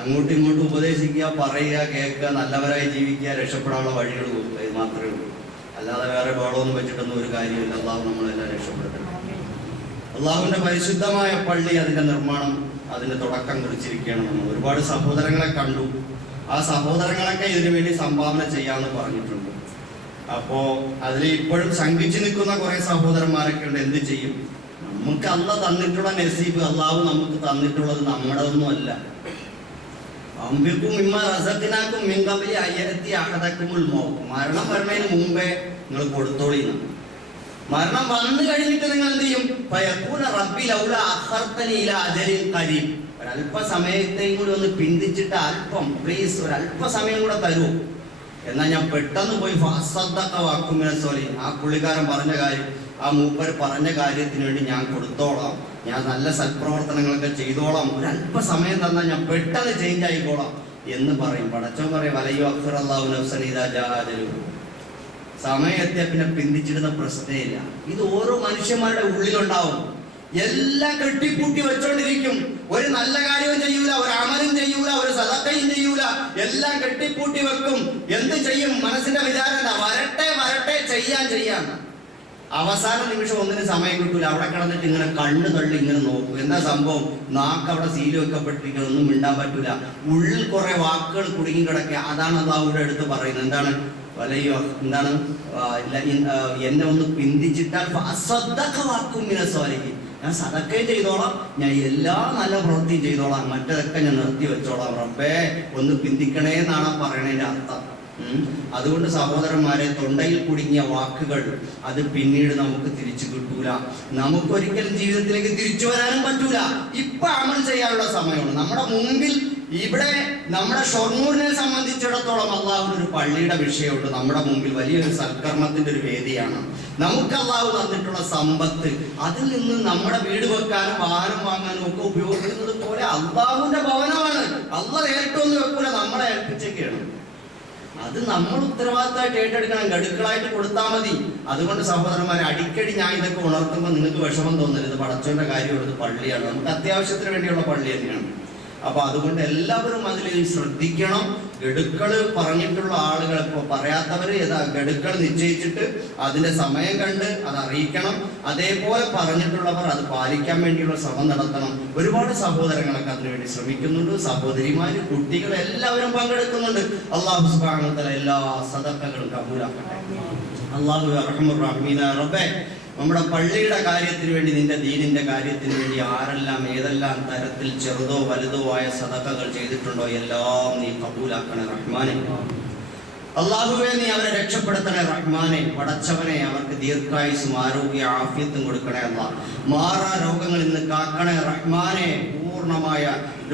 അങ്ങോട്ടും ഇങ്ങോട്ടും ഉപദേശിക്കുക, പറയുക, കേൾക്കുക, നല്ലവരായി ജീവിക്കുക, രക്ഷപ്പെടാനുള്ള വഴികൾ നോക്കുക. ഇത് മാത്രമേ ഉള്ളൂ. അല്ലാതെ വേറെ ബോളമൊന്നും വെച്ചിട്ടൊന്നും ഒരു കാര്യമില്ല. അള്ളാഹു നമ്മളെല്ലാം രക്ഷപ്പെടുത്തണം. അള്ളാഹുവിന്റെ പരിശുദ്ധമായ പള്ളി, അതിന്റെ നിർമ്മാണം, അതിന്റെ തുടക്കം കുറിച്ചിരിക്കുകയാണ്. നമ്മൾ ഒരുപാട് സഹോദരങ്ങളെ കണ്ടു. ആ സഹോദരങ്ങളൊക്കെ ഇതിനു വേണ്ടി സംഭാവന ചെയ്യാമെന്ന് പറഞ്ഞിട്ടുണ്ട്. അപ്പോ അതിൽ ഇപ്പോഴും ശങ്കിച്ചു നിൽക്കുന്ന കുറെ സഹോദരന്മാരൊക്കെ ഉണ്ട്. എന്ത് ചെയ്യും? നമുക്ക് അള്ളാഹ് തന്നിട്ടുള്ള നസീബ്, അള്ളാഹു നമുക്ക് തന്നിട്ടുള്ളത് നമ്മുടെതൊന്നും അല്ല. അംബിക്കും മിമ്മ റസഖ്നാക്കും മിൻ ഖബ്ലി അയ്യത്തി അഹദക്കുമുൽ മൗത്ത്. മരണം വരുന്നതിന് മുമ്പേ നിങ്ങൾ കൊടുത്തോളി. മരണം വന്നു കഴിഞ്ഞിട്ട് നിങ്ങൾ എന്ത് ചെയ്യും? ഫയഖൂന റബ്ബി ലൗലാ അഖർതനി ഇലാ അജലിൻ ഖരീബ്. ഒരല്പസമയത്തെയും കൂടി ഒന്ന് പിന്തിച്ചിട്ട് അല്പം പ്ലീസ് ഒരല്പസമയം കൂടെ തരൂ, എന്നാൽ ഞാൻ പെട്ടെന്ന് പോയി ഫഅസ്സദ്ദഖ വഅകും മിനസ് സാലിഹീൻ. ആ പുള്ളിക്കാരൻ പറഞ്ഞ കാര്യം, ആ മൂപ്പർ പറഞ്ഞ കാര്യത്തിന് വേണ്ടി ഞാൻ കൊടുത്തോളാം, ഞാൻ നല്ല സൽപ്രവർത്തനങ്ങളൊക്കെ ചെയ്തോളാം, ഒരല്പസമയം തന്നാൽ ഞാൻ പെട്ടെന്ന് ചേഞ്ച് ആയിക്കോളാം എന്ന് പറയും. പടച്ചോൻ പറയും വലയു അഖ്റല്ലാഹു നഫ്സൻ ഇദാ ജാ അജലുഹു. സമയം എത്തിയ പിന്നെ പിന്തിച്ചിടുന്ന പ്രശ്നമില്ല. ഇത് ഓരോ മനുഷ്യന്മാരുടെ ഉള്ളിലുണ്ടാവും. എല്ലാം കെട്ടിപ്പൂട്ടി വെച്ചോണ്ടിരിക്കും. ഒരു നല്ല കാര്യവും ചെയ്യൂല, ഒരു അമലും ചെയ്യൂല, ഒരു സദഖയും ചെയ്യൂല, എല്ലാം കെട്ടിപ്പൂട്ടി വെക്കും. എന്ത് ചെയ്യും? മനസ്സിന്റെ വിചാരം എന്താ? വരട്ടെ വരട്ടെ, ചെയ്യാൻ. അവസാന നിമിഷം ഒന്നിനും സമയം കിട്ടൂല. അവിടെ കിടന്നിട്ട് ഇങ്ങനെ കണ്ണ് തള്ളി ഇങ്ങനെ നോക്കും. എന്താ സംഭവം? നാക്ക് അവിടെ സീല് വെക്കപ്പെട്ടിരിക്കണം, ഒന്നും മിണ്ടാൻ പറ്റൂല. ഉള്ളിൽ കുറെ വാക്കുകൾ കുടുങ്ങി കിടക്കുക. അതാണ് അള്ളാഹുവിടെ എടുത്ത് പറയുന്നത്. എന്താണ്? വലയോ എന്താണ്? എന്നെ ഒന്ന് പിന്തിച്ചിട്ടാൽ ഞാൻ സദഖയും ചെയ്തോളാം, ഞാൻ എല്ലാ നല്ല പ്രവൃത്തിയും ചെയ്തോളാം, മറ്റതൊക്കെ ഞാൻ നിർത്തി വെച്ചോളാം. റബ്ബേ ഒന്ന് പിന്തിക്കണേ എന്നാണ് പറയണതിന്റെ അർത്ഥം. അതുകൊണ്ട് സഹോദരന്മാരെ, തൊണ്ടയിൽ കുടുങ്ങിയ വാക്കുകൾ അത് പിന്നീട് നമുക്ക് തിരിച്ചു കിട്ടൂല. നമുക്കൊരിക്കലും ജീവിതത്തിലേക്ക് തിരിച്ചു വരാനും പറ്റൂല. ഇപ്പൊ അമൽ ചെയ്യാനുള്ള സമയമാണ് നമ്മുടെ മുമ്പിൽ. ഇവിടെ നമ്മുടെ ഷൊർണൂരിനെ സംബന്ധിച്ചിടത്തോളം അള്ളാഹുവിന് ഒരു പള്ളിയുടെ വിഷയമുണ്ട്. നമ്മുടെ മുമ്പിൽ വലിയൊരു സൽക്കർമ്മത്തിന്റെ ഒരു വേദിയാണ്. നമുക്ക് അള്ളാഹു തന്നിട്ടുള്ള സമ്പത്ത്, അതിൽ നിന്ന് നമ്മുടെ വീട് വെക്കാനും വാഹനം വാങ്ങാനും ഒക്കെ ഉപയോഗിക്കുന്നത് പോലെ അള്ളാഹുവിന്റെ ഭവനമാണ്. അള്ളാഹ് നേരിട്ടൊന്നും വെക്കൂല, നമ്മളെ ഏൽപ്പിച്ചൊക്കെയാണ്. അത് നമ്മൾ ഉത്തരവാദിത്തമായിട്ട് ഏറ്റെടുക്കണം. ഗഡുക്കളായിട്ട് കൊടുത്താൽ മതി. അതുകൊണ്ട് സഹോദരന്മാരെ, അടിക്കടി ഞാൻ ഇതൊക്കെ ഉണർത്തുമ്പോൾ നിങ്ങൾക്ക് വിഷമം തോന്നരുത്. പടച്ചോന്റെ കാര്യമുള്ളത് പള്ളിയാണ്, നമുക്ക് അത്യാവശ്യത്തിന് വേണ്ടിയുള്ള പള്ളി തന്നെയാണ്. അപ്പൊ അതുകൊണ്ട് എല്ലാവരും അതിൽ ശ്രദ്ധിക്കണം. ഗഡുക്കൾ പറഞ്ഞിട്ടുള്ള ആളുകൾ, ഇപ്പോൾ പറയാത്തവര് ഗഡുക്കൾ നിശ്ചയിച്ചിട്ട് അതിന്റെ സമയം കണ്ട് അത് അറിയിക്കണം. അതേപോലെ പറഞ്ഞിട്ടുള്ളവർ അത് പാലിക്കാൻ വേണ്ടിയുള്ള ശ്രമം നടത്തണം. ഒരുപാട് സഹോദരങ്ങളൊക്കെ അതിനുവേണ്ടി ശ്രമിക്കുന്നുണ്ട്. സഹോദരിമാര്, കുട്ടികൾ എല്ലാവരും പങ്കെടുക്കുന്നുണ്ട്. അല്ലാഹു സുബ്ഹാനഹു വ തആല എല്ലാ സദഖകളും കബൂലാക്കട്ടെ. അല്ലാഹു അർഹമുർ റഹീമായ റബ്ബേ, നമ്മുടെ പള്ളിയുടെ കാര്യത്തിന് വേണ്ടി, നിന്റെ ദീനിന്റെ കാര്യത്തിന് വേണ്ടി ആരെല്ലാം ഏതെല്ലാം തരത്തിൽ ചെറുതോ വലുതോ ആയ സദഖകൾ ചെയ്തിട്ടുണ്ടോ എല്ലാം നീ കബൂലാക്കണേ റഹ്മാനെ. അള്ളാഹുവേ, നീ അവരെ രക്ഷപ്പെടുത്തണേ റഹ്മാനെ. പടച്ചവനെ, അവർക്ക് ദീർഘായുസ്സും ആരോഗ്യ ആഫിയത്തും കൊടുക്കണേ അല്ലാഹ്. മാറാ രോഗങ്ങളിൽ നിന്ന് കാക്കണേ റഹ്മാനെ. പൂർണ്ണമായ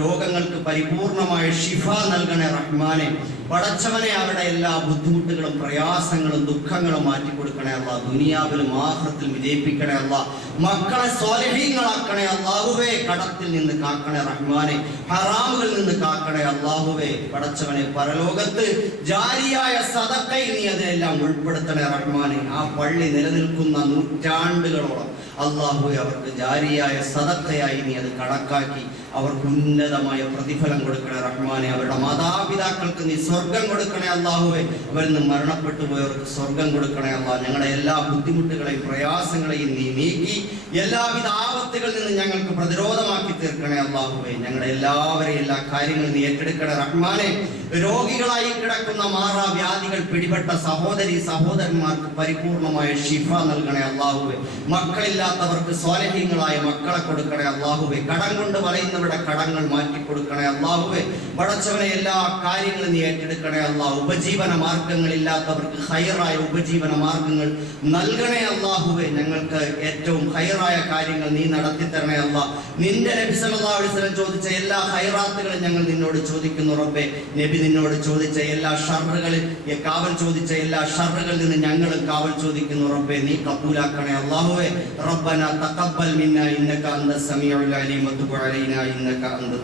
രോഗങ്ങൾക്ക് പരിപൂർണമായ ഷിഫ നൽകണേ റഹ്മാനെ. പടച്ചവനെ, അവരുടെ എല്ലാ ബുദ്ധിമുട്ടുകളും പ്രയാസങ്ങളും ദുഃഖങ്ങളും മാറ്റിക്കൊടുക്കണേ അല്ലാഹ്. ദുനിയാവിലും ആഖിറത്തിലും വിജയിപ്പിക്കണേ അല്ലാഹ്. മക്കളെ സ്വാലിഹീങ്ങളാക്കണേ അല്ലാഹുവേ. കടത്തിൽ നിന്ന് കാക്കണേ റഹ്മാനെ. ഹറാമുകളിൽ നിന്ന് കാക്കണേ അല്ലാഹുവേ. പടച്ചവനെ, പരലോകത്ത് ജാരിയായ സദഖയിൽ നീ അതിനെല്ലാം ഉൾപ്പെടുത്തണേ റഹ്മാനെ. ആ പള്ളി നിലനിൽക്കുന്ന നൂറ്റാണ്ടുകളോളം അല്ലാഹുവേ, അവർക്ക് ജാരിയായ സദഖയായി നീ അത് കണക്കാക്കി അവർക്ക് ഉന്നതമായ പ്രതിഫലം കൊടുക്കണേ റഹ്മാനെ. അവരുടെ മാതാപിതാക്കൾക്ക് നീ സ്വർഗം കൊടുക്കണേ അല്ലാഹുവേ. അവരിൽ നിന്ന് മരണപ്പെട്ടു പോയവർക്ക് സ്വർഗം കൊടുക്കണേ അല്ലാഹ്. ഞങ്ങളുടെ എല്ലാ ബുദ്ധിമുട്ടുകളെയും പ്രയാസങ്ങളെയും നീ നീക്കി എല്ലാവിധ ആപത്തുകളിൽ നിന്ന് ഞങ്ങൾക്ക് പ്രതിരോധമാക്കി തീർക്കണേ അല്ലാഹുവേ. ഞങ്ങളുടെ എല്ലാവരെയും എല്ലാ കാര്യങ്ങളും നീ ഏറ്റെടുക്കണേ റഹ്മാനെ. രോഗികളായി കിടക്കുന്ന മാറാ വ്യാധികൾ പിടിപെട്ട സഹോദരി സഹോദരന്മാർക്ക് പരിപൂർണമായ ഷിഫ നൽകണേ അല്ലാഹുവേ. മക്കളില്ലാത്തവർക്ക് സ്വാലിഹീങ്ങളായ മക്കളെ കൊടുക്കണേ അല്ലാഹുവേ. കടം കൊണ്ട് വലയുന്നവരുടെ കടങ്ങൾ മാറ്റിക്കൊടുക്കണേ അല്ലാഹുവേ. പടച്ചവനെ, എല്ലാ കാര്യങ്ങളും നീ ഏറ്റെടുക്കണേ അല്ലാഹ്. ഉപജീവന മാർഗങ്ങളില്ലാത്തവർക്ക് ഹൈറായ ഉപജീവന മാർഗങ്ങൾ നൽകണേ അല്ലാഹുവേ. ഞങ്ങൾക്ക് ഏറ്റവും ഹൈറായ കാര്യങ്ങൾ നീ നടത്തി തരണേ അല്ലാഹ്. നിന്റെ നബി സല്ലല്ലാഹു അലൈഹി വസല്ലം ചോദിച്ച എല്ലാ ഹൈറാത്തുകളും ഞങ്ങൾ നിന്നോട് ചോദിക്കുന്നു റബ്ബേ. നബി നിന്നോട് ചോദിച്ച എല്ലാ ഷർറുകളിൽ കാവൽ ചോദിച്ച എല്ലാ ഷർറുകളിൽ നിന്ന് ഞങ്ങളും കാവൽ ചോദിക്കുന്നു റബ്ബേ. നീ കബൂലാക്കണേ അല്ലാഹുവേ. റബ്ബനാ തഖബ്ബൽ മിന്നാ ഇന്നക അൻത സമീഉൽ അലീം വതുബ് അലൈനാ ഇന്നക അൻത